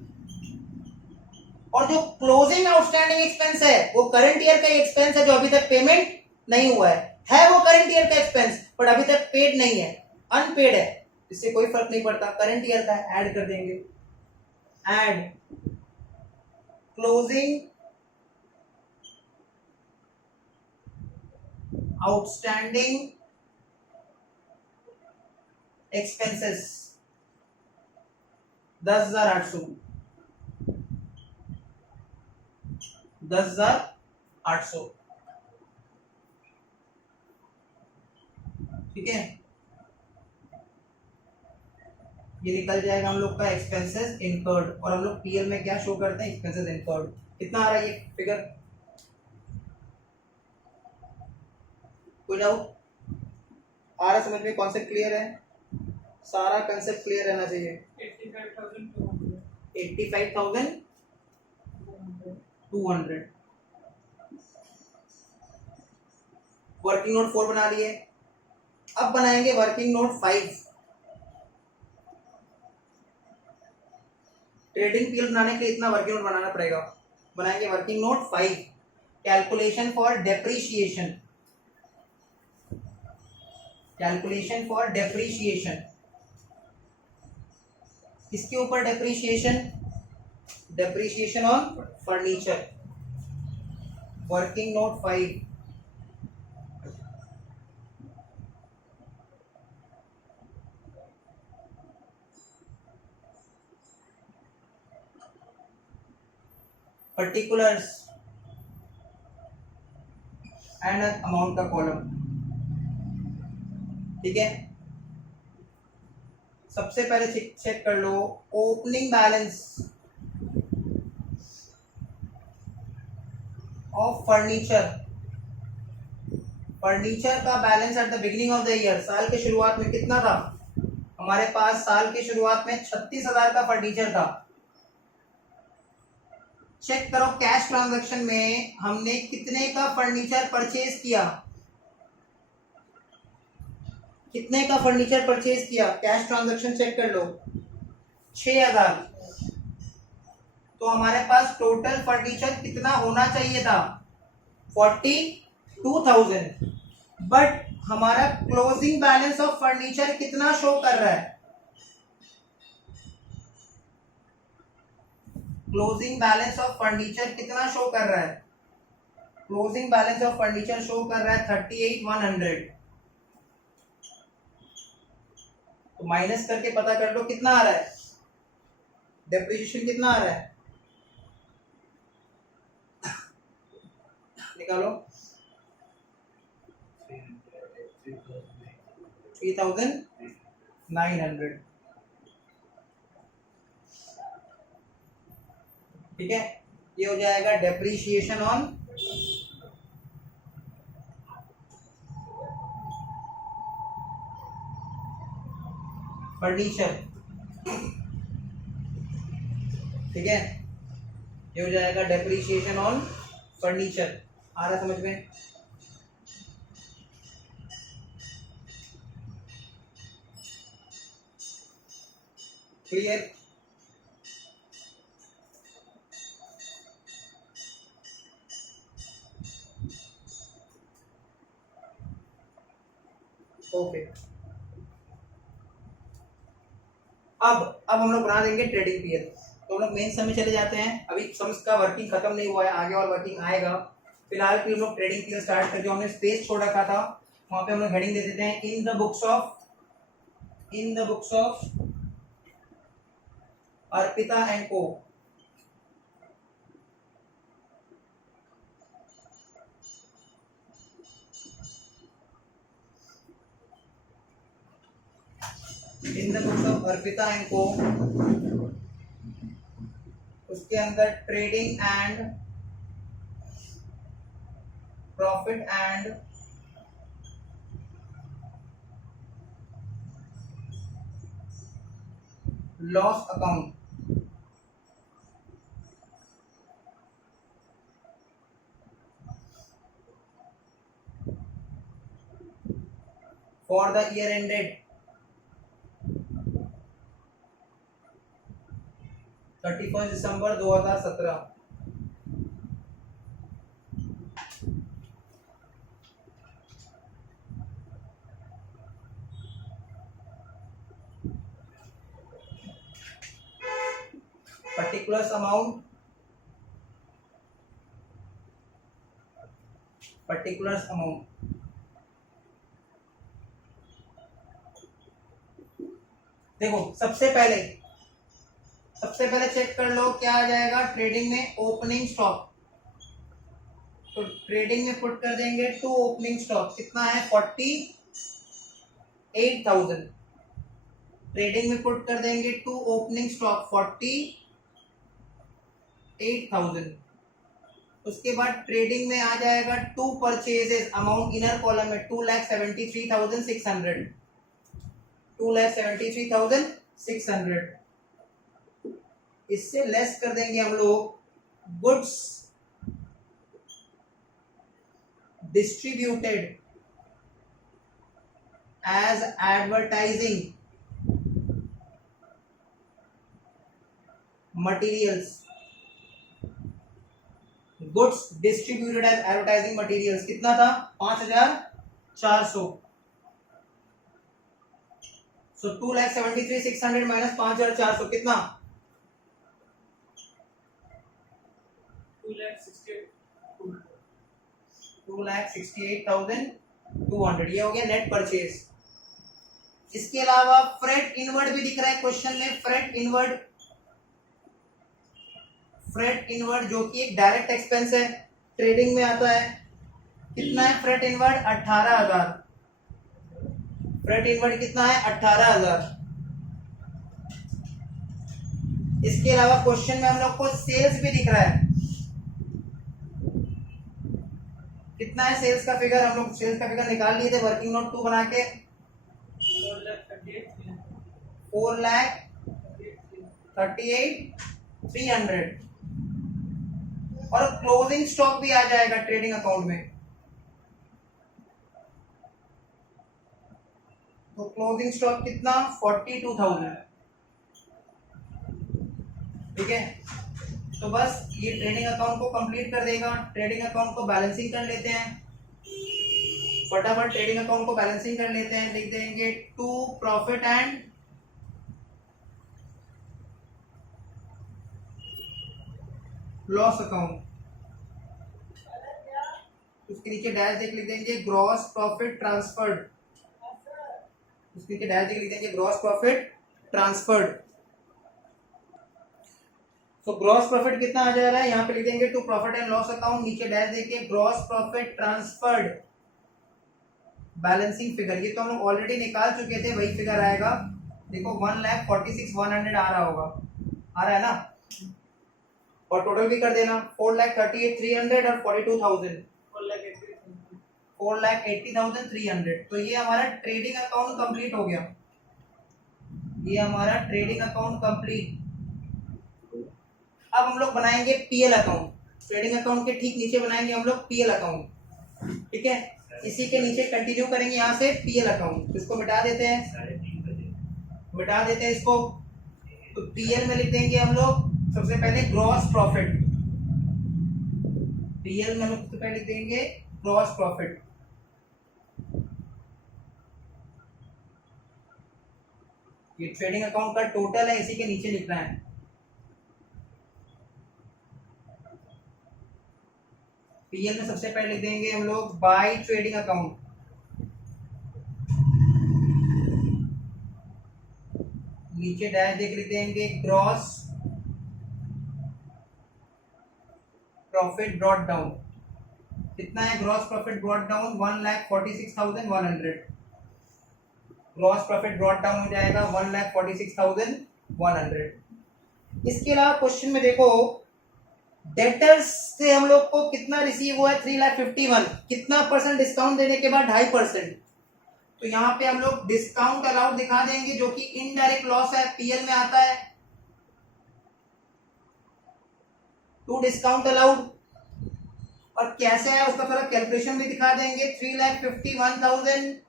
और जो क्लोजिंग आउटस्टैंडिंग एक्सपेंस है वो करंट ईयर का एक्सपेंस है जो अभी तक पेमेंट नहीं हुआ है वो करंट ईयर का एक्सपेंस बट अभी तक पेड नहीं है, अनपेड है, इससे कोई फर्क नहीं पड़ता, करंट ईयर का ऐड कर देंगे, ऐड क्लोजिंग आउटस्टैंडिंग एक्सपेंसेस 10,800, 10,800, ठीक है। ये निकल जाएगा हम लोग का एक्सपेंसेस इनकर्ड, और हम लोग पीएल में क्या शो करते हैं एक्सपेंसेस इनकर्ड। कितना आ रहा है ये फिगर, कोई डाउट आ रहा समझ में, कॉन्सेप्ट क्लियर है, सारा कंसेप्ट क्लियर रहना चाहिए। 85,200 वर्किंग नोट 4 बना लिए, अब बनाएंगे वर्किंग नोट 5। ट्रेडिंग पीएल बनाने के लिए इतना वर्किंग नोट बनाना पड़ेगा, बनाएंगे working note 5, calculation for depreciation, calculation for depreciation, किसके ऊपर depreciation, depreciation on furniture, working note 5, particulars and amount का कॉलम, ठीक है। सबसे पहले चेक कर लो opening balance of furniture, furniture का balance at the beginning of the year, साल के शुरुआत में कितना था हमारे पास, साल के शुरुआत में 36,000 का फर्नीचर था। चेक करो कैश ट्रांजैक्शन में हमने कितने का फर्नीचर परचेज किया, कितने का फर्नीचर परचेज किया, कैश ट्रांजैक्शन चेक कर लो 6,000। तो हमारे पास टोटल फर्नीचर कितना होना चाहिए था 42,000, बट हमारा क्लोजिंग बैलेंस ऑफ फर्नीचर कितना शो कर रहा है, क्लोजिंग बैलेंस ऑफ फर्नीचर कितना शो कर रहा है, closing balance of furniture show कर रहा है 38,100। तो माइनस करके पता कर लो कितना आ रहा है, डेप्रिसिएशन कितना आ रहा है, निकालो 3,900, ठीक है। ये हो जाएगा डेप्रीशिएशन ऑन फर्नीचर, ठीक है। ये हो जाएगा डेप्रीशिएशन ऑन फर्नीचर, आ रहा समझ में। Clear, okay. अब हम लोग बना देंगे ट्रेडिंग पीएल। तो हम लोग मेन सम में चले जाते हैं, अभी सम्स का वर्किंग खत्म नहीं हुआ है, आगे और वर्किंग आएगा। फिलहाल के हम लोग ट्रेडिंग पीएल स्टार्ट कर, जो हमने स्पेस छोड़ रखा था वहां पे हम लोग हेडिंग दे देते हैं in the books of Arpita and co. In the books of Arpita and co, उसके अंदर trading and profit and loss account, for the year ended 31 December 2017। Particulars amount, particulars amount, देखो सबसे पहले चेक कर लो क्या आ जाएगा ट्रेडिंग में, ओपनिंग स्टॉक। तो ट्रेडिंग में पुट कर देंगे टू ओपनिंग स्टॉक, कितना है 48,000। ट्रेडिंग में पुट कर देंगे टू ओपनिंग स्टॉक 48,000। उसके बाद ट्रेडिंग में आ जाएगा to purchases, amount inner column में 2,73,600, 2,73,600। इससे लेस कर देंगे हम लोग goods distributed as advertising materials, goods distributed as advertising materials कितना था 5,400। सो 2,73,600 माइनस 5,400 कितना 2,68,200। ये हो गया नेट परचेज। इसके अलावा फ्रेट इनवर्ड भी दिख रहा है क्वेश्चन में, फ्रेट इनवर्ड जो कि एक डायरेक्ट एक्सपेंस है, ट्रेडिंग में आता है। कितना है फ्रेट इनवर्ड 18,000। फ्रेट इनवर्ड कितना है 18,000। इसके अलावा क्वेश्चन में हम लोग को सेल्स भी दिख रहा है, कितना है सेल्स का फिगर, हम लोग सेल्स का फिगर निकाल लिए थे वर्किंग नोट 2 बना के, 4,38,300। और क्लोजिंग स्टॉक भी आ जाएगा ट्रेडिंग अकाउंट में। तो क्लोजिंग स्टॉक कितना 42,000। ठीक है, तो बस ये ट्रेडिंग अकाउंट को कंप्लीट कर देगा। ट्रेडिंग अकाउंट को बैलेंसिंग कर लेते हैं फटाफट, ट्रेडिंग अकाउंट को बैलेंसिंग कर लेते हैं। लिख देंगे to profit and loss account, उसके नीचे डैश देख लिख देंगे ग्रॉस प्रॉफिट ट्रांसफर्ड, उसके नीचे डैश देख लिख देंगे ग्रॉस प्रॉफिट ट्रांसफर्ड। तो ग्रॉस प्रॉफिट कितना आ जा रहा है यहाँ पे लिख देंगे to profit and loss account, नीचे डैश देके gross profit transferred balancing figure. ये तो हम लोग ऑलरेडी निकाल चुके थे, वही फिगर आएगा। देखो 1,46,100 आ रहा होगा, आ रहा है ना। और टोटल भी कर देना 4,38,300 और 42,000, 4,80,300। तो ये हमारा ट्रेडिंग अकाउंट कंप्लीट हो गया, ये हमारा ट्रेडिंग अकाउंट कंप्लीट। अब हम लोग बनाएंगे पीएल अकाउंट, ट्रेडिंग अकाउंट के ठीक नीचे बनाएंगे हम लोग पीएल अकाउंट। ठीक है, इसी के नीचे कंटिन्यू करेंगे यहाँ से पीएल अकाउंट। इसको मिटा देते हैं इसको। तो पीएल में लिख देंगे हम लोग सबसे पहले ग्रॉस प्रॉफिट, पीएल में हम सबसे पहले लिख देंगे ग्रॉस प्रॉफिट। ये ट्रेडिंग अकाउंट का टोटल है, इसी के नीचे लिखना है। पीएल में सबसे पहले लिख देंगे हम लोग बाय ट्रेडिंग अकाउंट, नीचे डैश देख लिख देंगे ग्रॉस प्रॉफिट ब्रॉट डाउन। कितना है gross profit brought down 1,46,100। Gross profit brought down हो जाएगा 1,46,100। इसके अलावा क्वेश्चन में देखो डेटर्स से हम लोग को कितना रिसीव हुआ है 3,51,000, कितना परसेंट डिस्काउंट देने के बाद 2.5%। तो यहाँ पे हम लोग डिस्काउंट अलाउड दिखा देंगे जो कि इनडायरेक्ट लॉस है, पीएल में आता है। टू डिस्काउंट अलाउड, और कैसे है उसका थोड़ा कैलकुलेशन भी दिखा देंगे। 3,51,000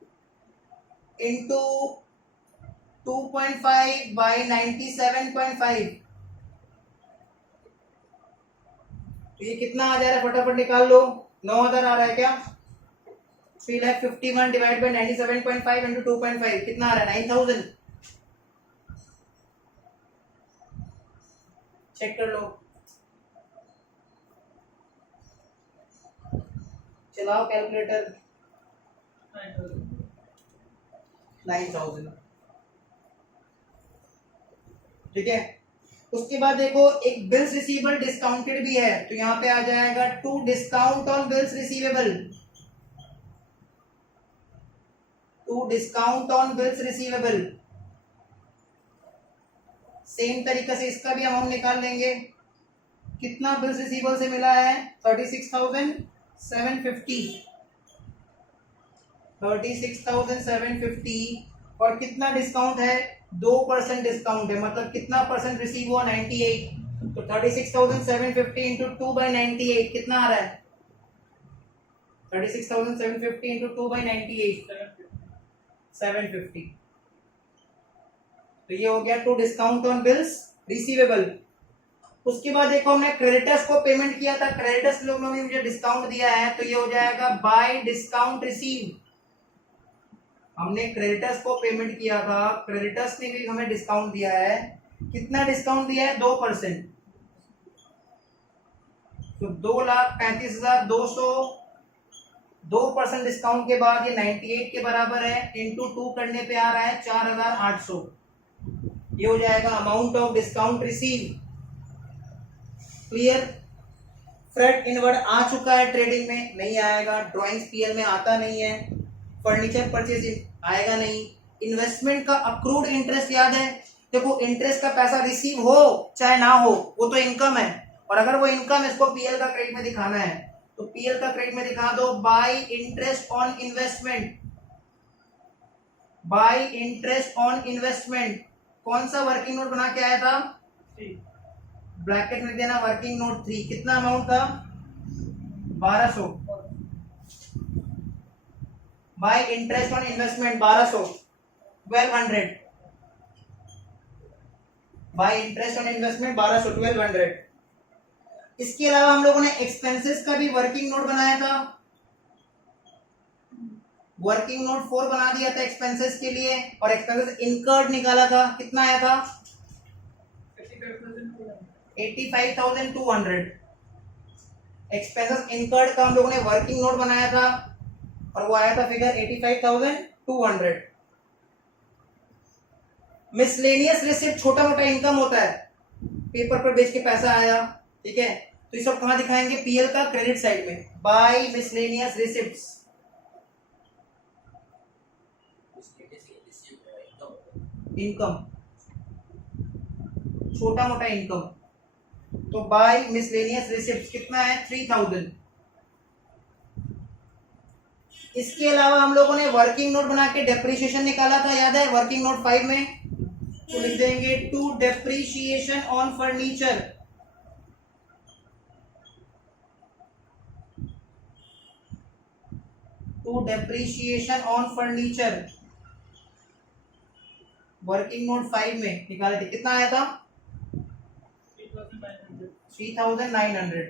इंटू 2.5 बाई 97.5, तो ये कितना आ जा रहा है फटाफट निकाल लो। 9,000 आ रहा है क्या? 3,51,000 डिवाइड बाई 97.5 इंटू 2.5 कितना आ रहा है? 9,000। चेक कर लो, चलाओ कैलकुलेटर। 9,000, ठीक है। उसके बाद देखो एक बिल्स रिसीवेबल डिस्काउंटेड भी है, तो यहाँ पे आ जाएगा to discount on bills receivable, to discount on bills receivable. Same तरीके से इसका भी अमाउंट निकाल लेंगे। कितना बिल्स रिसीवेबल से मिला है? 36,750, 36,750, और कितना डिस्काउंट है? 2% डिस्काउंट है, मतलब कितना परसेंट रिसीव हुआ? 98। तो 36,750 इंटू 2/98 कितना आ रहा है? 36,750 इंटू 2/98 750। तो ये हो गया to discount on bills receivable. उसके बाद देखो हमने क्रेडिटर्स को पेमेंट किया था, क्रेडिटर्स लोगों ने मुझे डिस्काउंट दिया है, तो ये हो जाएगा बाय डिस्काउंट रिसीव। हमने क्रेडिटर्स को पेमेंट किया था, क्रेडिटर्स ने भी हमें डिस्काउंट दिया है। कितना डिस्काउंट दिया है? 2%। तो 2,35,200, 2% डिस्काउंट के बाद ये 98 के बराबर है, इंटू 2 करने पे आ रहा है 4,800। ये हो जाएगा amount of discount receive. Clear? Freight inward आ चुका है ट्रेडिंग में, नहीं आएगा। ड्राइंग्स पीएल में आता नहीं है। फर्नीचर परचेज आएगा नहीं। इन्वेस्टमेंट का अक्रूड इंटरेस्ट याद है, देखो इंटरेस्ट का पैसा रिसीव हो चाहे ना हो वो तो इनकम है, और अगर वो इनकम इसको पीएल का क्रेडिट में दिखाना है तो पीएल का क्रेडिट में दिखा दो bye interest on investment, bye interest on investment. कौन सा वर्किंग नोट बना के आया था? ब्रैकेट में देना वर्किंग नोट 3। कितना अमाउंट था? 1200। Bye interest on investment 1200, 1200। Bye interest on investment 1200, 1200। इसके अलावा हम लोगों ने एक्सपेंसेस का भी वर्किंग नोट बनाया था, वर्किंग नोट 4 बना दिया था एक्सपेंसेस के लिए, और एक्सपेंसेस इनकर्ड निकाला था। कितना आया था? 85,200। एक्सपेंसेस इनकर्ड का हम लोगों ने वर्किंग नोट बनाया था और वो आया था फिगर 85,200। मिसलेनियस रिसिप्ट छोटा मोटा इनकम होता है, पेपर पर बेच के पैसा आया, ठीक है, तो ये सब कहां दिखाएंगे? पीएल का क्रेडिट साइड में, बाय मिसलेनियस रिसिप्ट्स। इनकम, छोटा मोटा इनकम, तो बाय मिसलेनियस रिसिप्ट्स कितना है? 3,000। इसके अलावा हम लोगों ने वर्किंग नोट बना के डेप्रिसिएशन निकाला था, याद है? वर्किंग नोट 5 में तो लिख देंगे to depreciation on furniture, to depreciation on furniture. Working note 5 में निकाले थे, कितना आया था? 3,900।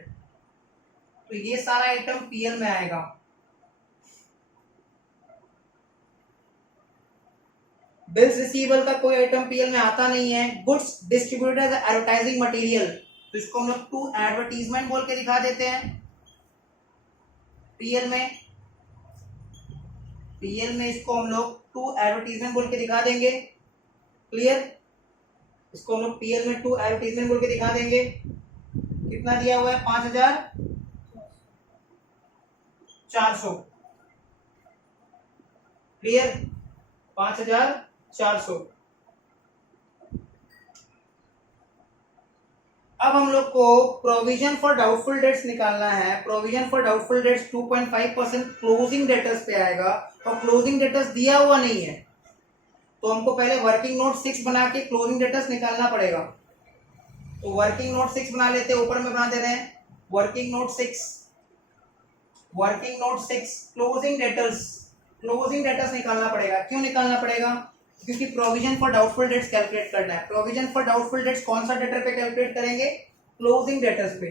तो ये सारा आइटम पीएल में आएगा। बिल्स रिसीवेबल का कोई आइटम पीएल में आता नहीं है। Goods distributed as advertising material, तो इसको हम लोग टू एडवर्टीजमेंट बोल के दिखा देते हैं पीएल में। पीएल में इसको हम लोग टू एडवर्टीजमेंट बोल के दिखा देंगे। क्लियर? इसको हम लोग पीएल में टू एडवर्टीजमेंट बोल के दिखा देंगे। कितना दिया हुआ है? 5,400। क्लियर? 5,400। अब हम लोग को प्रोविजन फॉर डाउटफुल डेट्स निकालना है। Provision for doubtful dates 2.5% closing debtors पे आएगा और क्लोजिंग डेटर्स दिया हुआ नहीं है, तो हमको पहले वर्किंग नोट 6 बना के क्लोजिंग डेटर्स निकालना पड़ेगा। तो वर्किंग नोट 6 बना लेते हैं, ऊपर में बना दे रहे हैं working note 6। Working note 6 closing debtors निकालना पड़ेगा। क्यों निकालना पड़ेगा? क्योंकि provision for doubtful dates calculate करना है। प्रोविजन फॉर डाउटफुल डेट्स कौन सा डेटर पे कैलकुलेट करेंगे? क्लोजिंग डेटर्स पे।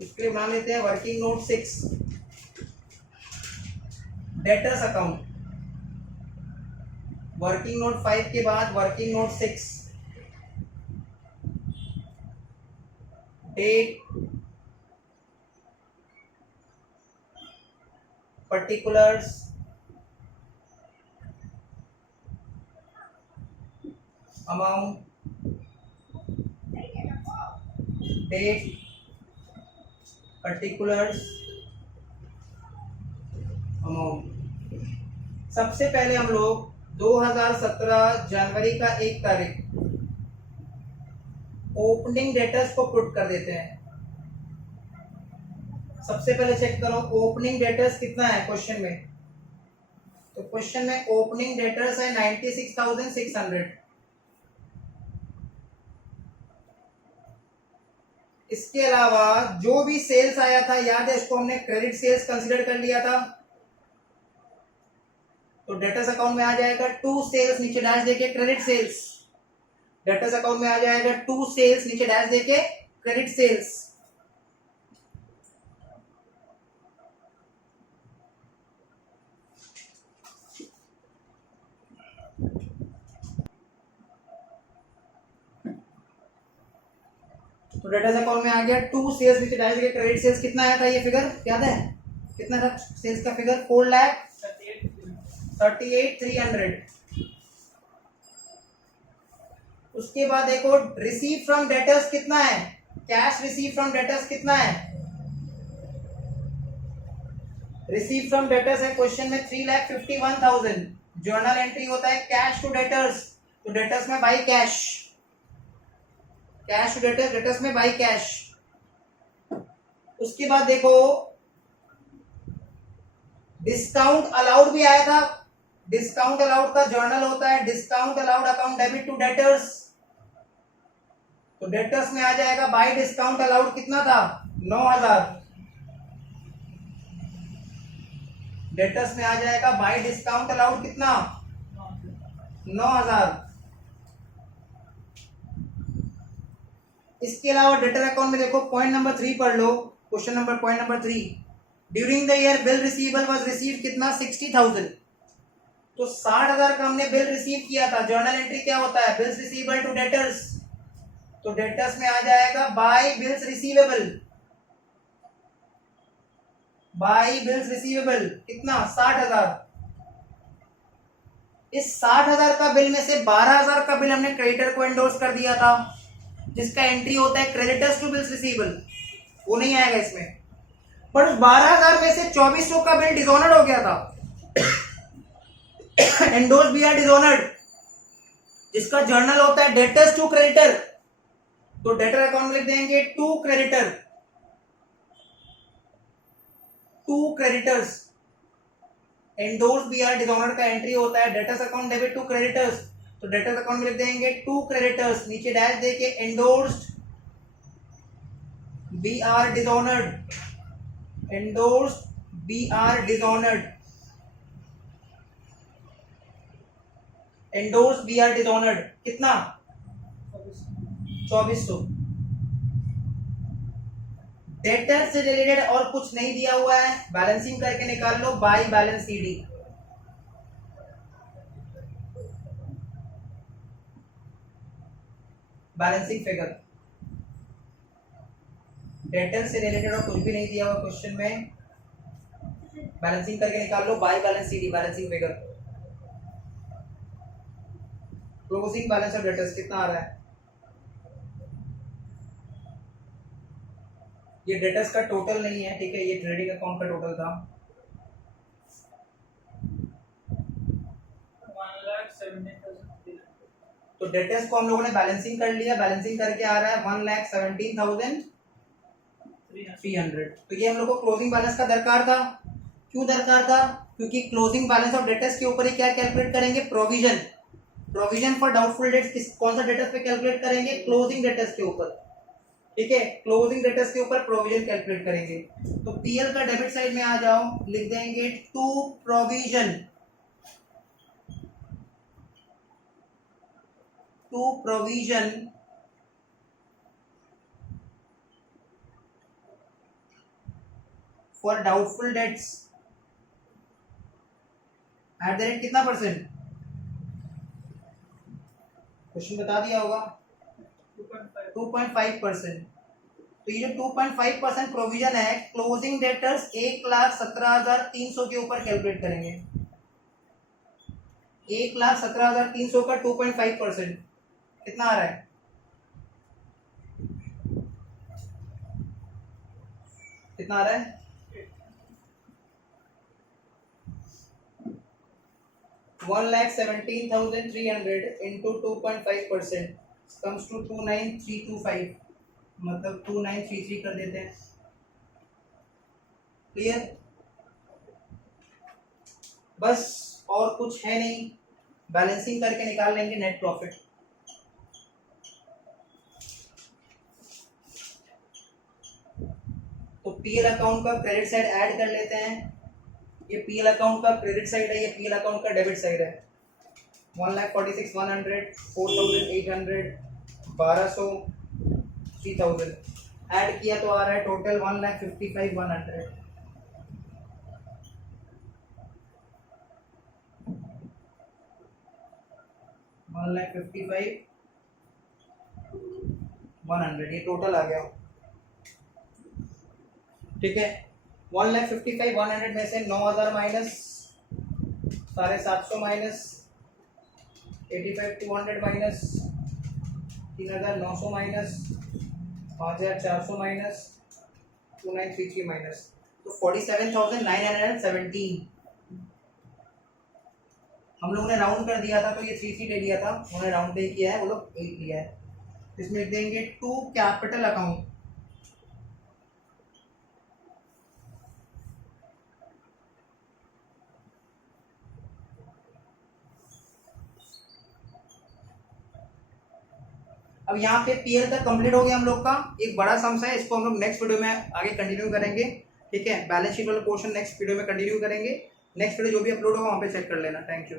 इसके लिए बना लेते हैं working note 6 debtors account. Working note 5 के बाद working note 6 date, particulars, amount, date, particulars, amount. सबसे पहले हम लोग 2017 जनवरी का 1 तारीख ओपनिंग डेटर्स को पुट कर देते हैं। सबसे पहले चेक करो ओपनिंग डेटर्स कितना है क्वेश्चन में। तो क्वेश्चन में ओपनिंग डेटर्स है 96,600। इसके अलावा जो भी सेल्स आया था, याद है, इसको हमने क्रेडिट सेल्स कंसीडर कर लिया था, तो डेटर्स अकाउंट में आ जाएगा टू सेल्स, नीचे डैश देके क्रेडिट सेल्स। डेटर्स अकाउंट में आ जाएगा टू सेल्स, नीचे डैश देके क्रेडिट सेल्स। तो डेटर्स अकाउंट में आ गया टू सेल्स, नीचे डैश देके क्रेडिट सेल्स। कितना आया था ये फिगर याद है? कितना था सेल्स का फिगर? 4,38,300। उसके बाद देखो रिसीव फ्रॉम डेटर्स कितना है? कैश रिसीव फ्रॉम डेटर्स कितना है? रिसीव फ्रॉम डेटर्स है क्वेश्चन में 3,51,000। जर्नल एंट्री होता है कैश टू डेटर्स, तो डेटर्स में by cash, cash to debtors, debtors में बाई कैश। उसके बाद देखो डिस्काउंट अलाउड भी आया था। डिस्काउंट अलाउड का जर्नल होता है discount allowed account debit to debtors, तो डेटर्स में आ जाएगा बाई डिस्काउंट अलाउड कितना था? 9,000। डेटर्स में आ जाएगा बाई डिस्काउंट अलाउड कितना? 9,000। इसके अलावा डेटर अकाउंट में देखो पॉइंट नंबर 3 पढ़ लो, question number point number 3। During the year bill receivable was receive कितना? 60,000। तो 60,000 का हमने बिल रिसीव किया था। जर्नल एंट्री क्या होता है? बिल्स रिसीवेबल टू डेटर्स, तो डेटर्स में आ जाएगा by bills receivable. By bills receivable कितना? 60,000। इस 60,000 का बिल में से 12,000 का बिल हमने क्रेडिटर को एंडोर्स कर दिया था, जिसका एंट्री होता है क्रेडिटर्स टू बिल्स रिसीवेबल, वो नहीं आएगा इसमें। पर उस 12,000 में से 2,400 का बिल डिसऑनर्ड हो गया था, एंडोर्स बी आर डिसऑनर्ड, जिसका जर्नल होता है डेटर्स टू क्रेडिटर, तो डेटर अकाउंट में लिख देंगे to creditor, to creditors. Endorse B R dishonoured का एंट्री होता है debtors account debit to creditors, तो डेटर्स अकाउंट में लिख देंगे टू क्रेडिटर्स, नीचे डैश देके endorsed B R dishonoured, endorsed B R dishonoured, endorse B R dishonoured कितना? 2,400। डेटर से रिलेटेड और कुछ नहीं दिया हुआ है, बैलेंसिंग करके निकाल लो by balance CD. Balancing figure debtor से रिलेटेड और कुछ भी नहीं दिया हुआ क्वेश्चन में, बैलेंसिंग करके निकाल लो by balance CD, balancing figure. Closing balance of debtors कितना आ रहा है? ये डेटर्स का टोटल नहीं है, ठीक है, ये ट्रेडिंग अकाउंट का टोटल था। 1,70,300। तो डेटर्स को हम लोगों ने बैलेंसिंग कर लिया, बैलेंसिंग करके आ रहा है 1,17,300। तो ये हम लोग को क्लोजिंग बैलेंस का दरकार था। क्यों दरकार था? क्योंकि क्लोजिंग बैलेंस ऑफ डेटर्स के ऊपर ही क्या कैलकुलेट करेंगे? Provision. Provision for doubtful dates कौन सा डेटर्स पे कैलकुलेट करेंगे? क्लोजिंग डेटर्स के ऊपर। ठीक है, क्लोजिंग डेटर्स के ऊपर प्रोविजन कैलकुलेट करेंगे। तो पीएल का डेबिट साइड में आ जाओ, लिख देंगे to provision, to provision for doubtful debts at the rate कितना परसेंट? क्वेश्चन बता दिया होगा, 2.5%। तो ये जो 2.5% प्रोविजन है, क्लोजिंग डेटर्स 1,17,300 के ऊपर कैलकुलेट करेंगे। 1,17,300 का 2.5% कितना आ रहा है? कितना आ रहा है? 1,17,300 इंटू 2.5% कम्स टू 29,325, मतलब 2933 कर देते हैं। क्लियर? बस और कुछ है नहीं, बैलेंसिंग करके निकाल लेंगे नेट प्रॉफिट। तो पीएल अकाउंट का क्रेडिट साइड ऐड कर लेते हैं। ये पीएल अकाउंट का क्रेडिट साइड है, ये पीएल अकाउंट का डेबिट साइड है। 1,46,100, 4,800, 1,200, 3,000 ऐड किया तो आ रहा है टोटल 1,55,100। ये टोटल आ गया। ठीक है, 1,55,100 में से 9,000 minus 750 minus 85,200 minus 3,900 minus 5,400 minus 2,933 minus, तो 47,917। हम लोगों ने राउंड कर दिया था तो ये 3 ले लिया था, उन्होंने राउंड नहीं किया है, वो लोग 8 लिया है। इसमें लिख देंगे टू कैपिटल अकाउंट। अब यहाँ पे पीएल तक कंप्लीट हो गया हम लोग का। एक बड़ा सम्स है, इसको हम लोग नेक्स्ट वीडियो में आगे कंटिन्यू करेंगे। ठीक है, बैलेंस शीट वाला पोर्शन नेक्स्ट वीडियो में कंटिन्यू करेंगे। नेक्स्ट वीडियो जो भी अपलोड होगा वहाँ पे चेक कर लेना। Thank you.